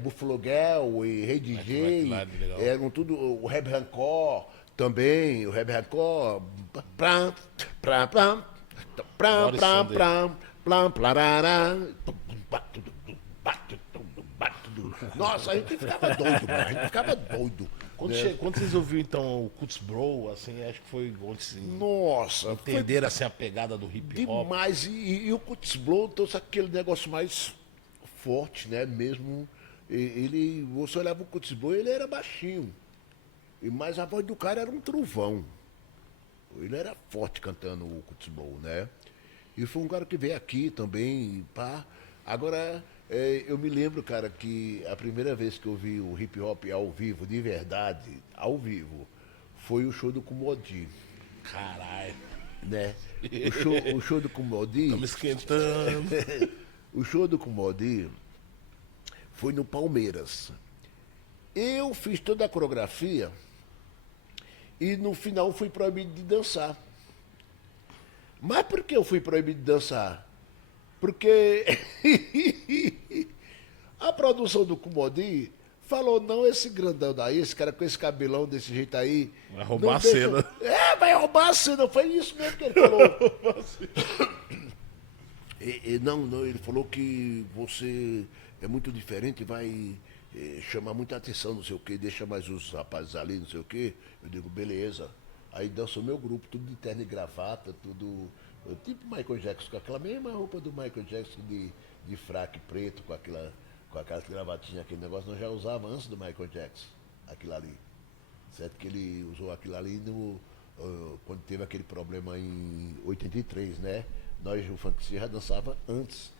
Buffalo Girl e Rei DJ. McLaren, legal. Eram tudo, o Reb Rancor também, o Reb Rancor. Nossa, a gente ficava doido, mano. A gente ficava doido. Quando vocês ouviram, então, o Cuts Bro, assim, acho que foi onde vocês Nossa, foi entenderam, assim, a pegada do hip hop. demais. E o Cuts Blow trouxe aquele negócio mais forte, né? Mesmo. Você olhava o Cuts Blow, ele era baixinho. Mas a voz do cara era um trovão. Ele era forte cantando o Cuts Blow, né? E foi um cara que veio aqui também, pá. Agora, eu me lembro, cara, que a primeira vez que eu vi o hip hop ao vivo, de verdade, ao vivo, foi o show do Kumodi, Caralho. né? O show do Kumodi, Estamos esquentando. o show do Kumodi foi no Palmeiras. Eu fiz toda a coreografia e no final fui proibido de dançar. Mas por que eu fui proibido de dançar? Porque a produção do Kumodi falou, não, esse grandão daí, esse cara com esse cabelão desse jeito aí... Vai roubar não a cena. Vai roubar a cena, foi isso mesmo que ele falou. Não, ele falou que você é muito diferente, vai chamar muita atenção, não sei o quê, deixa mais os rapazes ali, não sei o quê. Eu digo, beleza. Aí dançou meu grupo, tudo de terno e gravata, tudo... Tipo Michael Jackson, com aquela mesma roupa do Michael Jackson de fraque preto, com aquelas gravatinhas, aquele negócio, nós já usava antes do Michael Jackson, aquilo ali. Certo que ele usou aquilo ali quando teve aquele problema em 83, né? Nós, o funk já dançava antes.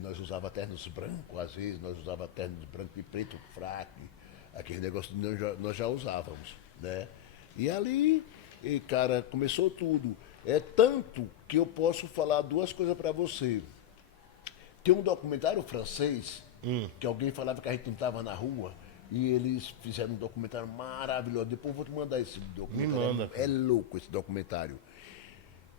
Nós usava ternos brancos, às vezes, nós usava ternos branco e preto, fraque, aquele negócio nós já usávamos, né? E ali, cara, começou tudo. É tanto que eu posso falar duas coisas para você. Tem um documentário francês, que alguém falava que a gente não estava na rua, e eles fizeram um documentário maravilhoso. Depois eu vou te mandar esse documentário. Me manda. É louco esse documentário.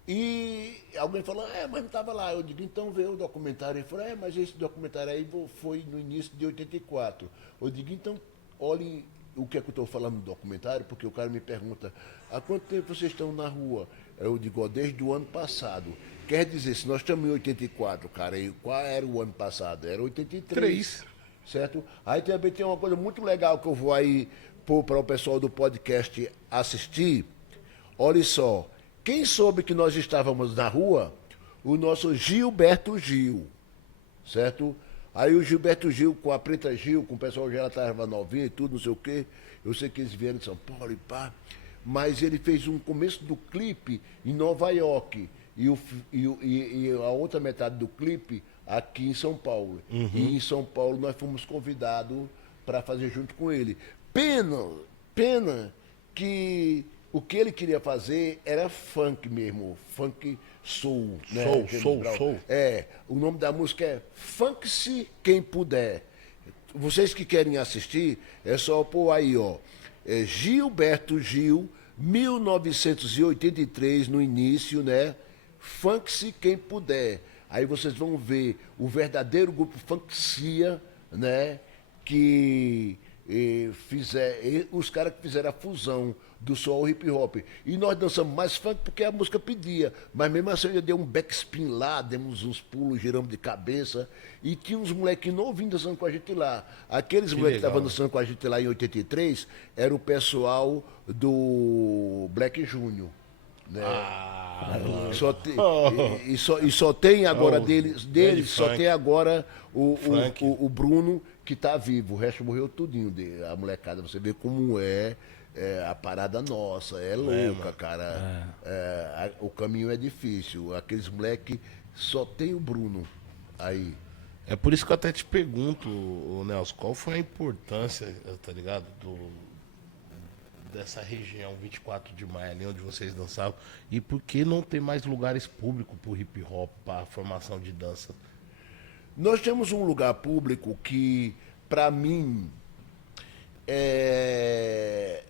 E alguém falou, mas não estava lá. Eu digo, então vê o documentário. Ele falou, mas esse documentário aí foi no início de 84. Eu digo, então olhem o que é que eu estou falando no documentário, porque o cara me pergunta, há quanto tempo vocês estão na rua? Eu digo, desde o ano passado. Quer dizer, se nós estamos em 84, cara, e qual era o ano passado? Era 83. Certo? Aí também tem uma coisa muito legal que eu vou aí pôr para o pessoal do podcast assistir. Olha só, quem soube que nós estávamos na rua? O nosso Gilberto Gil, certo? Aí o Gilberto Gil, com a Preta Gil, com o pessoal já estava novinho e tudo, não sei o quê. Eu sei que eles vieram de São Paulo e pá. Mas ele fez um começo do clipe em Nova York. E a outra metade do clipe aqui em São Paulo. E em São Paulo nós fomos convidados para fazer junto com ele. Pena que o que ele queria fazer era funk mesmo, funk soul, né? Soul. O nome da música é Funk-se Quem Puder. Vocês que querem assistir, é só pôr aí, ó. Gilberto Gil, 1983, no início, né? Funk-se Quem Puder. Aí vocês vão ver o verdadeiro grupo Funkcia, né? Que os caras que fizeram a fusão do soul ao hip hop. E nós dançamos mais funk porque a música pedia. Mas mesmo assim eu dei um backspin lá, demos uns pulos, giramos de cabeça. E tinha uns molequinhos novinhos dançando com a gente lá. Aqueles moleques que estavam dançando com a gente lá em 83 era o pessoal do Black Junior. Né? Só tem agora deles só tem agora o Bruno que tá vivo, o resto morreu tudinho, a molecada, você vê como a parada nossa, é louca, cara. O caminho é difícil. Aqueles moleque só tem o Bruno aí. É por isso que eu até te pergunto, ô Nelson, qual foi a importância, tá ligado, dessa região 24 de maio, ali onde vocês dançavam, e por que não tem mais lugares públicos pro hip hop, pra formação de dança? Nós temos um lugar público que, para mim, é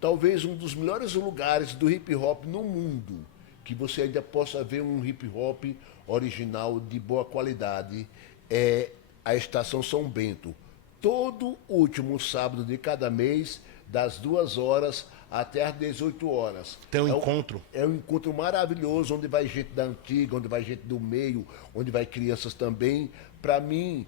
talvez um dos melhores lugares do hip hop no mundo, que você ainda possa ver um hip hop original de boa qualidade, é a Estação São Bento. Todo último sábado de cada mês, das 2 horas até às 18 horas. Tem um encontro? É um encontro maravilhoso, onde vai gente da antiga, onde vai gente do meio, onde vai crianças também. Para mim,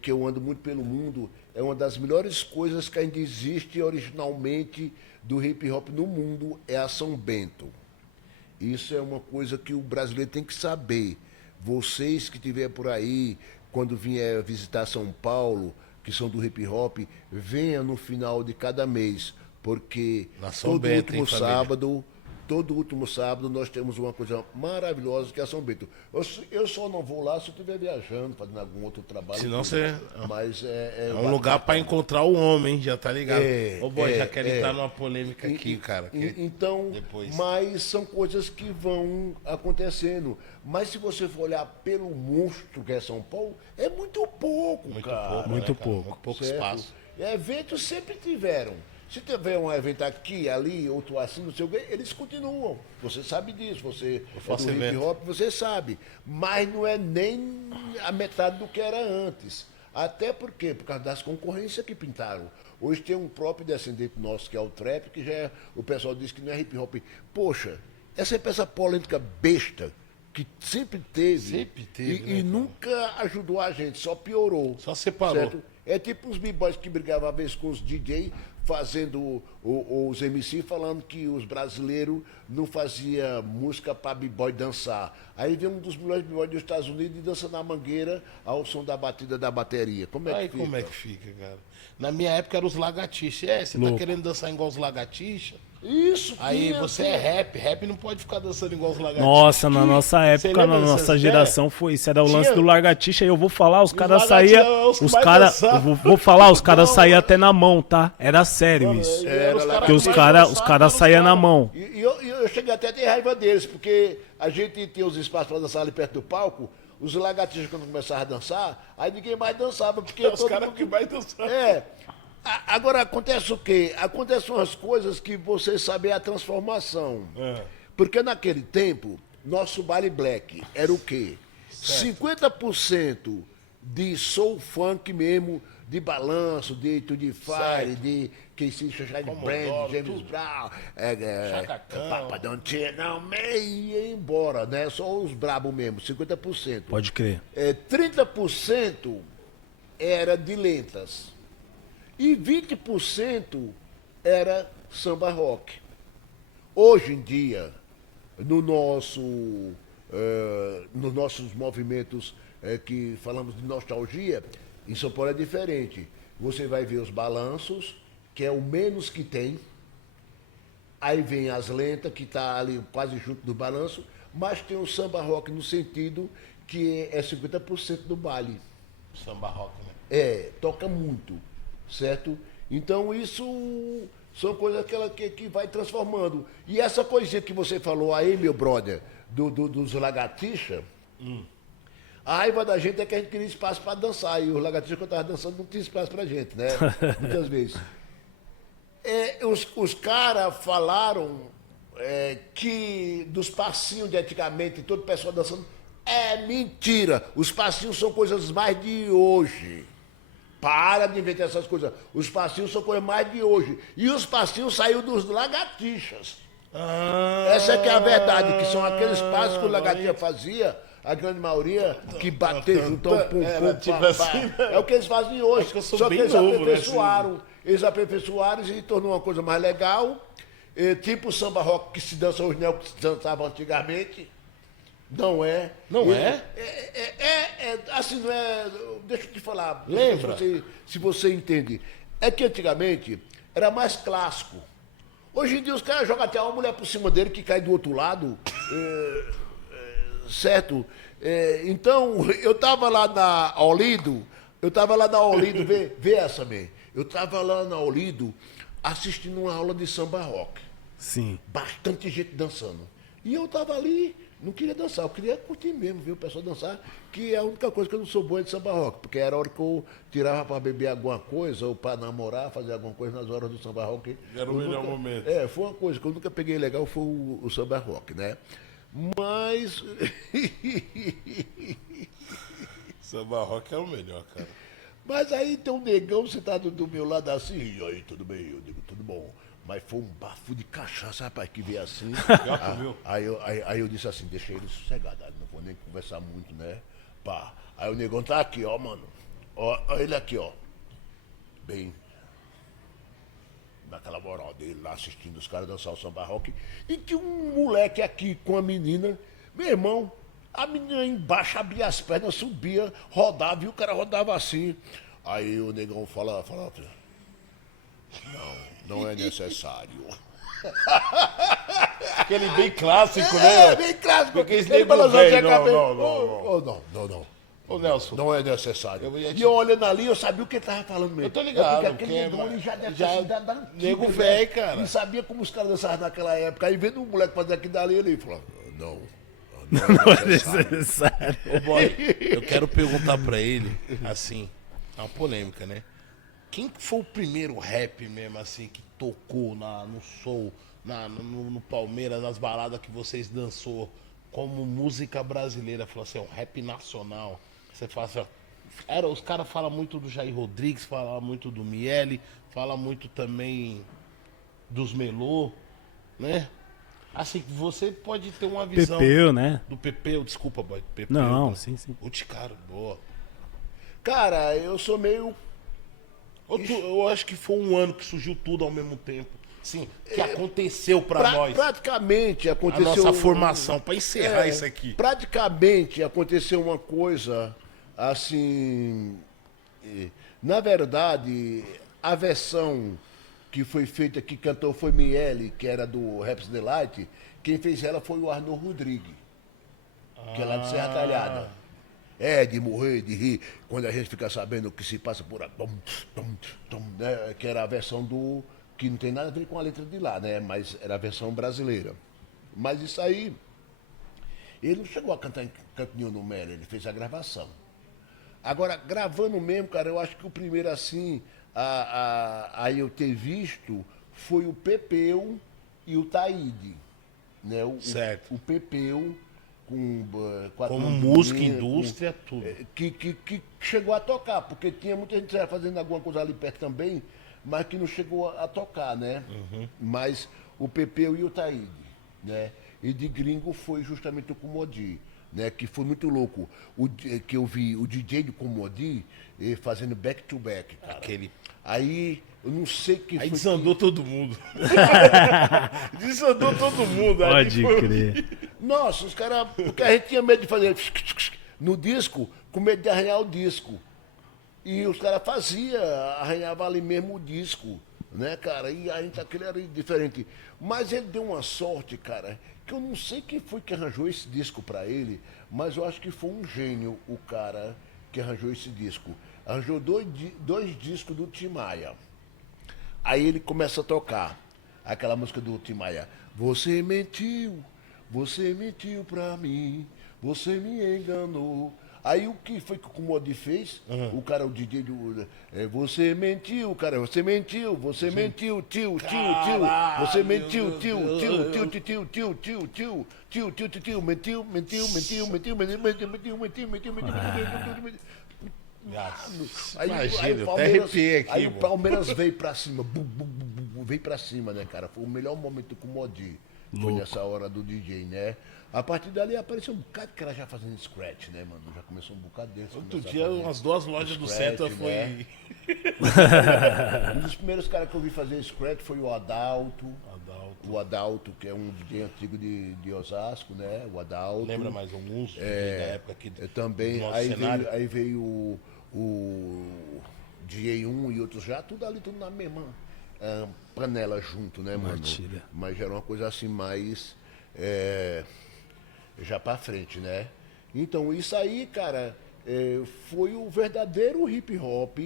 que eu ando muito pelo mundo, é uma das melhores coisas que ainda existe originalmente do hip hop no mundo, é a São Bento. Isso é uma coisa que o brasileiro tem que saber. Vocês que estiver por aí, quando vier visitar São Paulo, que são do hip hop, venha no final de cada mês, porque todo último sábado nós temos uma coisa maravilhosa que é a São Bento. Eu só não vou lá se eu estiver viajando, fazendo algum outro trabalho. Senão você... Mas é um lugar para encontrar o homem, já tá ligado? Ô, boy, já quero entrar numa polêmica aqui, cara. Então, depois... mas são coisas que vão acontecendo. Mas se você for olhar pelo monstro que é São Paulo, é muito pouco, cara. Muito né, cara? pouco. Muito pouco Certo? espaço. Eventos sempre tiveram. Se tiver um evento aqui, ali, outro assim, não sei o quê, eles continuam. Você sabe disso, você é do hip hop, você sabe. Mas não é nem a metade do que era antes. Até porque, por causa das concorrências que pintaram. Hoje tem um próprio descendente nosso, que é o Trap, que já o pessoal diz que não é hip hop. Poxa, essa polêmica besta que sempre teve, e nunca ajudou a gente, só piorou. Só separou. Certo? É tipo os b-boys que brigavam uma vez com os DJ, fazendo os MC falando que os brasileiros não faziam música para b-boy dançar. Aí vem um dos melhores b-boys dos Estados Unidos e dança na mangueira ao som da batida da bateria. Como é que fica? Como é que fica, cara? Na minha época era os lagartixas. Você tá querendo dançar igual os lagartixas? Isso, aí você é rap. Rap não pode ficar dançando igual os lagartixas. Nossa, na nossa época, na nossa geração foi isso. Era o lance do lagartixa. E eu vou falar, os caras saíam. Os caras. Vou falar, os caras saíam até na mão, tá? Era sério isso. Porque os caras saíam na mão. E eu cheguei até a ter raiva deles, porque a gente tinha os espaços para dançar ali perto do palco. Os lagartixas, quando começavam a dançar, aí ninguém mais dançava. Porque os caras que mais dançavam. Agora, acontece o quê? Acontecem umas coisas que você sabe a transformação. Porque naquele tempo, nosso baile black era o quê? Certo. 50% de soul funk mesmo, de balanço, de Tutti Fire, de Casey Shine Brand, James Brown, Papa Don't You Know Me, e ia embora, né? Só os brabos mesmo, 50%. Pode crer. 30% era de lentas. E 20% era samba rock. Hoje em dia, nos nossos movimentos que falamos de nostalgia, em São Paulo é diferente. Você vai ver os balanços, que é o menos que tem. Aí vem as lentas, que está ali quase junto do balanço, mas tem o samba rock no sentido que é 50% do baile. Samba rock, né? Toca muito. Certo? Então isso são coisas que vai transformando. E essa coisinha que você falou aí, meu brother, dos lagartixa, a raiva da gente é que a gente queria espaço para dançar. E os lagartixas que eu estava dançando não tinha espaço pra gente, né? Muitas vezes. Os caras falaram que dos passinhos de antigamente, todo o pessoal dançando, é mentira. Os passinhos são coisas mais de hoje. Para de inventar essas coisas. Os passinhos são coisas mais de hoje. E os passinhos saíram dos lagartixas. Essa que é a verdade, que são aqueles passos que o lagartixa fazia, a grande maioria, que bater juntão, pum, pum, assim, é o que eles fazem hoje. Só que eles novo, aperfeiçoaram. Eles aperfeiçoaram e tornou uma coisa mais legal. Tipo o samba rock que se dança hoje, não é o que se dançava antigamente. Não é. Não é? Assim, não é. Deixa eu te falar. Lembra? Se você entende. É que antigamente era mais clássico. Hoje em dia os caras jogam até uma mulher por cima dele que cai do outro lado. Certo? Então, eu tava lá na Olido, vê essa, man. Eu tava lá na Olido assistindo uma aula de samba rock. Sim. Bastante gente dançando. E eu tava ali, não queria dançar, eu queria curtir mesmo, ver o pessoal dançar, que é a única coisa que eu não sou boa é de samba rock, porque era a hora que eu tirava pra beber alguma coisa, ou pra namorar, fazer alguma coisa nas horas do samba rock. Era o melhor momento. Foi uma coisa que eu nunca peguei legal, foi o samba rock, né? Mas. Samba rock é o melhor, cara. Mas aí tem um negão sentado do meu lado assim, e aí, tudo bem? Eu digo, tudo bom. Mas foi um bafo de cachaça, rapaz, que veio assim. Aí eu disse assim, deixa ele sossegado, não vou nem conversar muito, né? Pá. Aí o negão tá aqui, ó, mano. Ó ele aqui, ó. Bem. Naquela moral dele lá assistindo os caras dançar o samba rock. E tinha um moleque aqui com a menina, meu irmão. A menina embaixo abria as pernas, subia, rodava, e o cara rodava assim. Aí o negão fala, não é necessário. Aquele bem clássico, né? Bem clássico. Porque esse Ele nego balançou velho, assim a cabeça. não. Não. Ô, Nelson. Não é necessário. Eu ia te- E eu olhando ali, eu sabia o que ele tava falando mesmo. Eu tô ligado, Porque aquele porque é negão ele já deve já- ter sido da antiga, nego né? velho, cara. E sabia como os caras dançavam naquela época. Aí vendo um moleque fazer aquilo dali, ele falou, não é necessário. Necessário. Ô, boy, eu quero perguntar pra ele, assim, é uma polêmica, né? Quem que foi o primeiro rap mesmo, assim, que tocou no soul, no Palmeiras, nas baladas que vocês dançou, como música brasileira? Falou assim, é um rap nacional. Você fala assim, ó, os caras falam muito do Jair Rodrigues, falam muito do Miele, falam muito também dos Melô, né? Assim, você pode ter uma visão... Pepeu, né? Do Pepeu, desculpa, boy. Pepeu, Não, sim. Cara, boa. Cara, eu sou meio... Eu acho que foi um ano que surgiu tudo ao mesmo tempo. Sim, que aconteceu pra nós. Praticamente A aconteceu... nossa formação, pra encerrar isso aqui. Praticamente aconteceu uma coisa assim. Na verdade, a versão que foi feita, que cantou foi Miele, que era do Raps Delight, quem fez ela foi o Arnold Rodrigues, que é lá de Serra Talhada. De morrer, de rir, quando a gente fica sabendo o que se passa por aí, né? Que era a versão do. Que não tem nada a ver com a letra de lá, né? Mas era a versão brasileira. Mas isso aí. Ele não chegou a cantar em canto nenhum no Melo, ele fez a gravação. Agora, gravando mesmo, cara, eu acho que o primeiro assim, a eu ter visto, foi o Pepeu e o Taíde. Né? Certo. O Pepeu com Como música, indústria, tudo. Que chegou a tocar, porque tinha muita gente fazendo alguma coisa ali perto também, mas que não chegou a tocar, né? Uhum. Mas o Pepeu e o Taíde, né? E de gringo foi justamente o Comodi, né? Que foi muito louco. Que eu vi o DJ do Comodi fazendo back-to-back, cara. Aí, eu não sei quem Aí foi. desandou todo mundo. Desandou todo mundo. Pode crer. Nossa, os caras. Porque a gente tinha medo de fazer no disco, com medo de arranhar o disco. E os caras faziam, arranhava ali mesmo o disco, né, cara? E a gente, aquele era diferente. Mas ele deu uma sorte, cara, que eu não sei quem foi que arranjou esse disco pra ele, mas eu acho que foi um gênio o cara que arranjou esse disco. Arranjou dois discos do Tim Maia. Aí ele começa a tocar aquela música do Tim Maia. Você mentiu pra mim, você me enganou. Aí o que foi que o Comodi fez? O cara, o DJ do. Você mentiu, cara, você mentiu, tio. Você mentiu, tio. Você mentiu, tio. Imagina, eu até arrepiei aqui. Aí o Palmeiras veio pra cima, veio pra cima, né, cara? Foi o melhor momento do Comodi. Foi nessa hora do DJ, né? A partir dali apareceu um bocado de cara já fazendo scratch, né, mano? Já começou um bocado desse. Outro dia, umas duas lojas do centro foi. Né? Um dos primeiros caras que eu vi fazer scratch foi o Adalto. O Adalto, que é um DJ antigo de Osasco, né? O Adalto. Lembra mais alguns da época aqui do também. nosso Aí cenário? veio o DJ1 e outros já, tudo ali, tudo na mesma panela junto, né, mano? Matilha. Mas já era uma coisa assim mais. Já pra frente, né? Então, isso aí, cara, foi o verdadeiro hip hop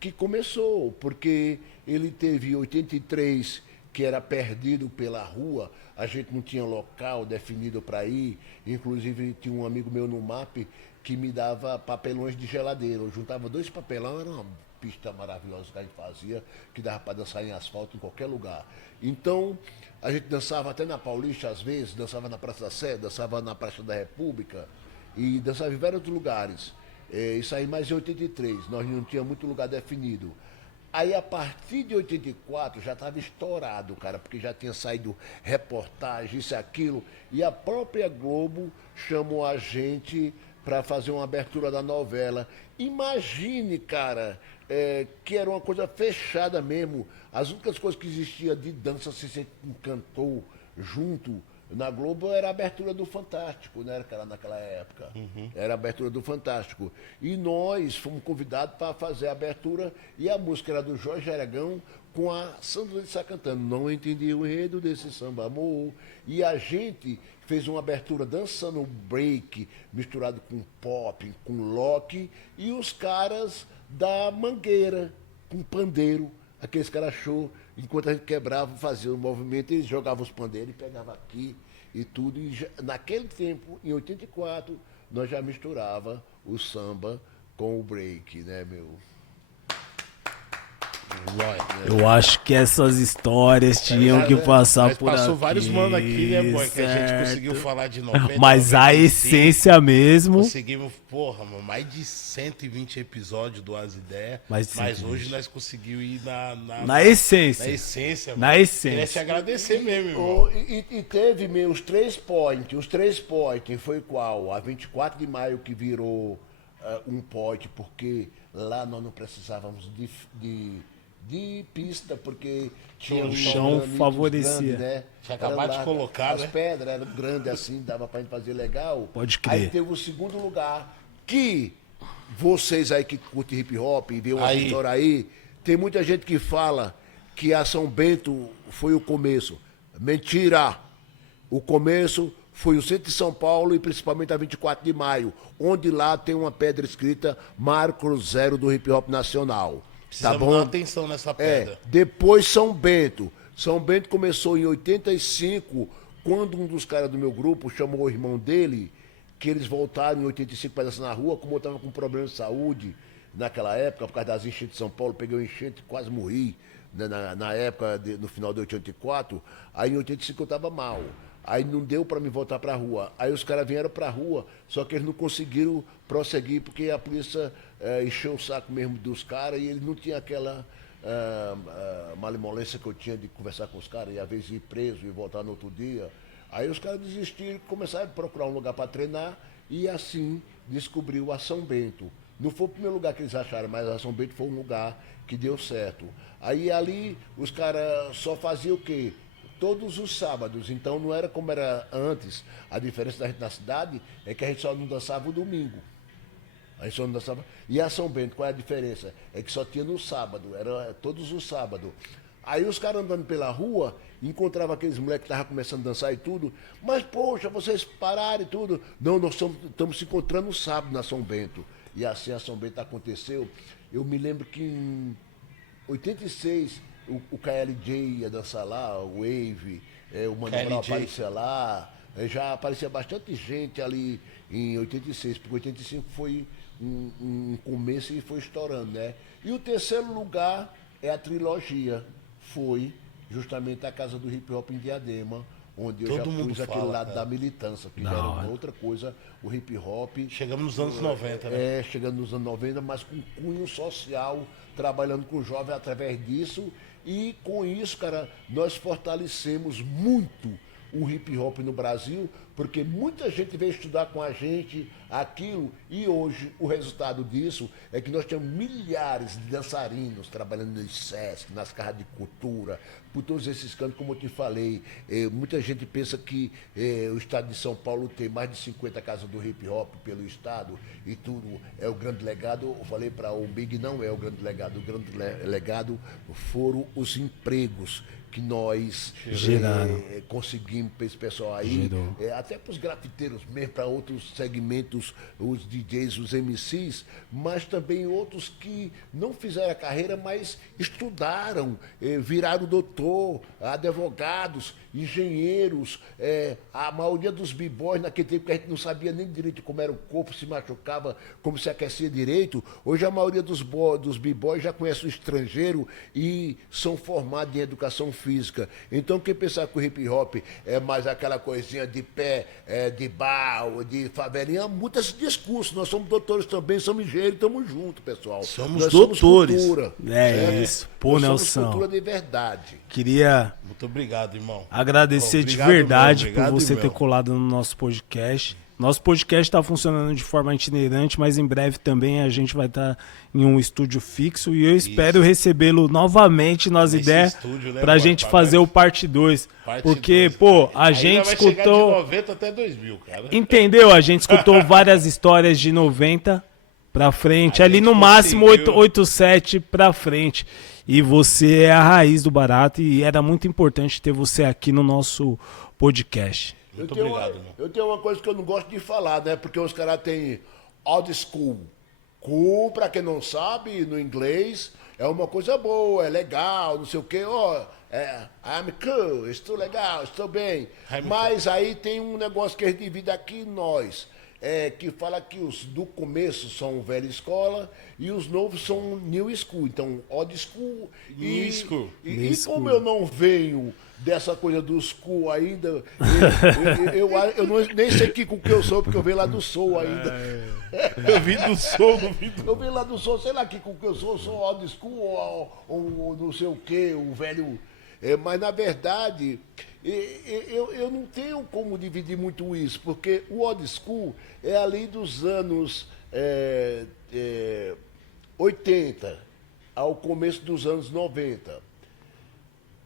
que começou, porque ele teve 83, que era perdido pela rua, a gente não tinha local definido para ir, inclusive tinha um amigo meu no MAP que me dava papelões de geladeira, eu juntava 2 papelão, era uma pista maravilhosa que a gente fazia, que dava para dançar em asfalto em qualquer lugar. Então, a gente dançava até na Paulista às vezes, dançava na Praça da Sé, dançava na Praça da República e dançava em vários lugares. Isso aí mais em 83, nós não tínhamos muito lugar definido. Aí, a partir de 84, já estava estourado, cara, porque já tinha saído reportagem, isso e aquilo. E a própria Globo chamou a gente para fazer uma abertura da novela. Imagine, cara, que era uma coisa fechada mesmo. As únicas coisas que existia de dança, se você encantou junto na Globo, era a abertura do Fantástico, né, cara, naquela época. Era a abertura do Fantástico. E nós fomos convidados para fazer a abertura, e a música era do Jorge Aragão com a Sandra de Sá cantando Não Entendi o Enredo desse Samba Amor. E a gente fez uma abertura dançando break, misturado com pop, com lock, e os caras da Mangueira, com pandeiro, aqueles caras show, enquanto a gente quebrava, fazia o movimento, eles jogavam os pandeiros e pegavam aqui e tudo. E naquele tempo, em 84, nós já misturava o samba com o break, né, meu? Eu acho que essas histórias tinham que passar Mas por aqui. passou vários manos aqui, né, boy? Que a gente conseguiu falar de 90, Mas a 95. essência mesmo... Conseguimos, porra, mano, mais de 120 episódios do As Ideias. Mais de Mas 120. hoje nós conseguimos ir Na essência. Na essência, mano. Na essência. Queria te agradecer mesmo, irmão. E teve meus 3 points. Os 3 points foi qual? A 24 de maio que virou um point, porque lá nós não precisávamos de pista, porque tinha O um chão granitos favorecia. grande, né? Tinha acabado de colocar, as né? pedras eram grandes assim, dava pra gente fazer legal. Pode crer. Aí teve o segundo lugar, que vocês aí que curtem hip hop e vê uma Aí. história aí, tem muita gente que fala que a São Bento foi o começo. Mentira! O começo foi o centro de São Paulo e principalmente a 24 de maio, onde lá tem uma pedra escrita Marco Zero do hip hop nacional. Tá Precisamos bom? dar atenção nessa pedra. Depois São Bento. São Bento começou em 85, quando um dos caras do meu grupo chamou o irmão dele, que eles voltaram em 85 para dançar na rua, como eu estava com problema de saúde naquela época, por causa das enchentes de São Paulo, peguei uma enchente, quase morri, né, na época, no final de 84. Aí em 85 eu estava mal. Aí não deu para me voltar para a rua. Aí os caras vieram para a rua, só que eles não conseguiram prosseguir, porque a polícia encheu o saco mesmo dos caras e eles não tinham aquela malemolência que eu tinha de conversar com os caras e às vezes ir preso e voltar no outro dia. Aí os caras desistiram, começaram a procurar um lugar para treinar e assim descobriu a São Bento. Não foi o primeiro lugar que eles acharam, mas a São Bento foi um lugar que deu certo. Aí ali os caras só faziam o quê? Todos os sábados, então não era como era antes. A diferença da gente na cidade é que a gente só não dançava o domingo. A gente só não dançava. E a São Bento, qual é a diferença? É que só tinha no sábado, era todos os sábados. Aí os caras andando pela rua, encontravam aqueles moleques que estavam começando a dançar e tudo. Mas, poxa, vocês pararam e tudo. Não, nós estamos se encontrando no sábado na São Bento. E assim a São Bento aconteceu. Eu me lembro que em 86... O KLJ ia dançar lá, o Wave, o Mano Brown aparecia lá, já aparecia bastante gente ali em 86, porque 85 foi um começo e foi estourando, né? E o terceiro lugar é a trilogia, foi justamente a Casa do Hip Hop em Diadema, onde eu já pus aquele lado da militância, que já era uma outra coisa, o hip hop. Chegamos nos anos 90, né? Chegando nos anos 90, mas com cunho social, trabalhando com o jovem através disso. E com isso, cara, nós fortalecemos muito o hip hop no Brasil, porque muita gente veio estudar com a gente aquilo, e hoje o resultado disso é que nós temos milhares de dançarinos trabalhando no SESC, nas casas de cultura, por todos esses cantos, como eu te falei. Muita gente pensa que o estado de São Paulo tem mais de 50 casas do hip hop pelo estado e tudo é o grande legado. Eu falei para o Big, não é o grande legado. O grande legado foram os empregos que nós conseguimos para esse pessoal aí, até para os grafiteiros mesmo, para outros segmentos, os DJs, os MCs, mas também outros que não fizeram a carreira, mas estudaram, viraram doutor, advogados, engenheiros, a maioria dos b-boys, naquele tempo que a gente não sabia nem direito como era o corpo, se machucava, como se aquecia direito, hoje a maioria dos b-boys já conhece o estrangeiro e são formados em educação física. Então quem pensar que o hip hop é mais aquela coisinha de pé, de bar, de favelinha, muda esse discurso. Nós somos doutores também, somos engenheiros, estamos juntos, pessoal. Nós doutores. Somos cultura, Isso. Pô, nós Nelson. somos cultura de verdade. Queria Muito obrigado, irmão. agradecer Obrigado de verdade mesmo, obrigado por você ter mesmo. colado no nosso podcast. Nosso podcast está funcionando de forma itinerante, mas em breve também a gente vai estar em um estúdio fixo e eu espero recebê-lo novamente nas Nesse ideias estúdio, né, pra boy? gente Pra fazer nós. o parte 2. Parte Porque, 2, pô, cara. a Aí gente vai chegar escutou. de 90 até 2000, cara. Entendeu? A gente escutou várias histórias de 90 pra frente, A ali gente no máximo conseguiu. 87 pra frente. E você é a raiz do barato e era muito importante ter você aqui no nosso podcast. Muito eu tenho obrigado, irmão. eu tenho uma coisa que eu não gosto de falar, né? Porque os caras têm old school. Cool, pra quem não sabe, no inglês, é uma coisa boa, é legal, não sei o quê. I'm cool, estou legal, estou bem. Mas aí tem um negócio que a gente divide aqui nós. Que fala que os do começo são velha escola e os novos são new school. Então, old school New school. E como eu não venho dessa coisa do school ainda, nem sei que com que eu sou, porque eu venho lá do Sul ainda. Eu vim do som, não vim do... Eu venho lá do Sul, sei lá que com que eu sou old school ou não sei o que, o velho... mas, na verdade, eu não tenho como dividir muito isso, porque o old school é ali dos anos 80 ao começo dos anos 90.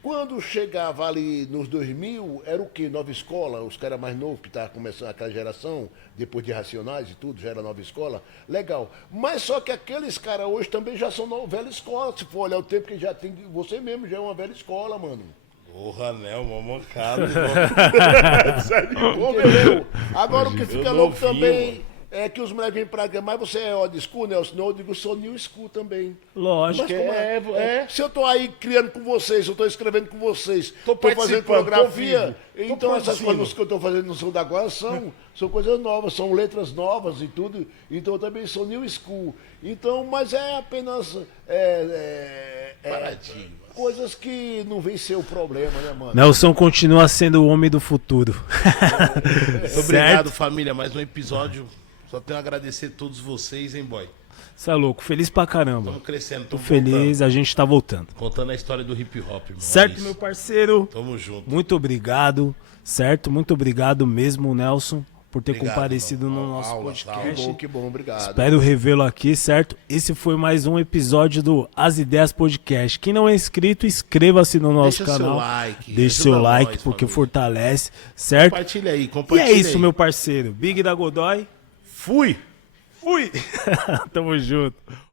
Quando chegava ali nos 2000, era o quê? Nova escola, os caras mais novos que estavam começando aquela geração, depois de Racionais e tudo, já era nova escola. Legal. Mas só que aqueles caras hoje também já são velha escola. Se for olhar o tempo que já tem, você mesmo já é uma velha escola, mano. Porra, né? Uma mancada, irmão. Entendeu? Agora o que fica Eu louco novinho, também mano. é que os moleques vêm pra cá, mas você é old school, Nelson? Não, eu digo, sou new school também. Lógico. Mas como se eu tô aí criando com vocês, eu tô escrevendo com vocês, Tô tô fazendo participando, coreografia, tô vivo, tô então essas produzindo. coisas que eu tô fazendo no som da agora são coisas novas, são letras novas e tudo, então eu também sou new school. Então, mas é apenas Paradigma. coisas que não vem ser o problema, né, mano? Nelson continua sendo o homem do futuro. Muito obrigado, família. Mais um episódio. Só tenho a agradecer a todos vocês, hein, boy? Você é louco, feliz pra caramba. Estamos crescendo, Tô estamos feliz, a gente tá voltando. contando a história do hip hop, irmão. Certo, É isso. meu parceiro? Tamo junto. Muito obrigado, certo? Muito obrigado mesmo, Nelson, por ter Obrigado, comparecido irmão. no nosso Aulas, podcast. Que bom, obrigado. Espero revê-lo aqui, certo? Esse foi mais um episódio do As Ideias Podcast. Quem não é inscrito, inscreva-se no nosso Deixa seu canal. like, Deixe ajuda seu like, nós, porque família. fortalece, certo? Compartilha aí, E compartilha é isso, aí. meu parceiro. Big da Godoy. Fui! Fui! Tamo junto.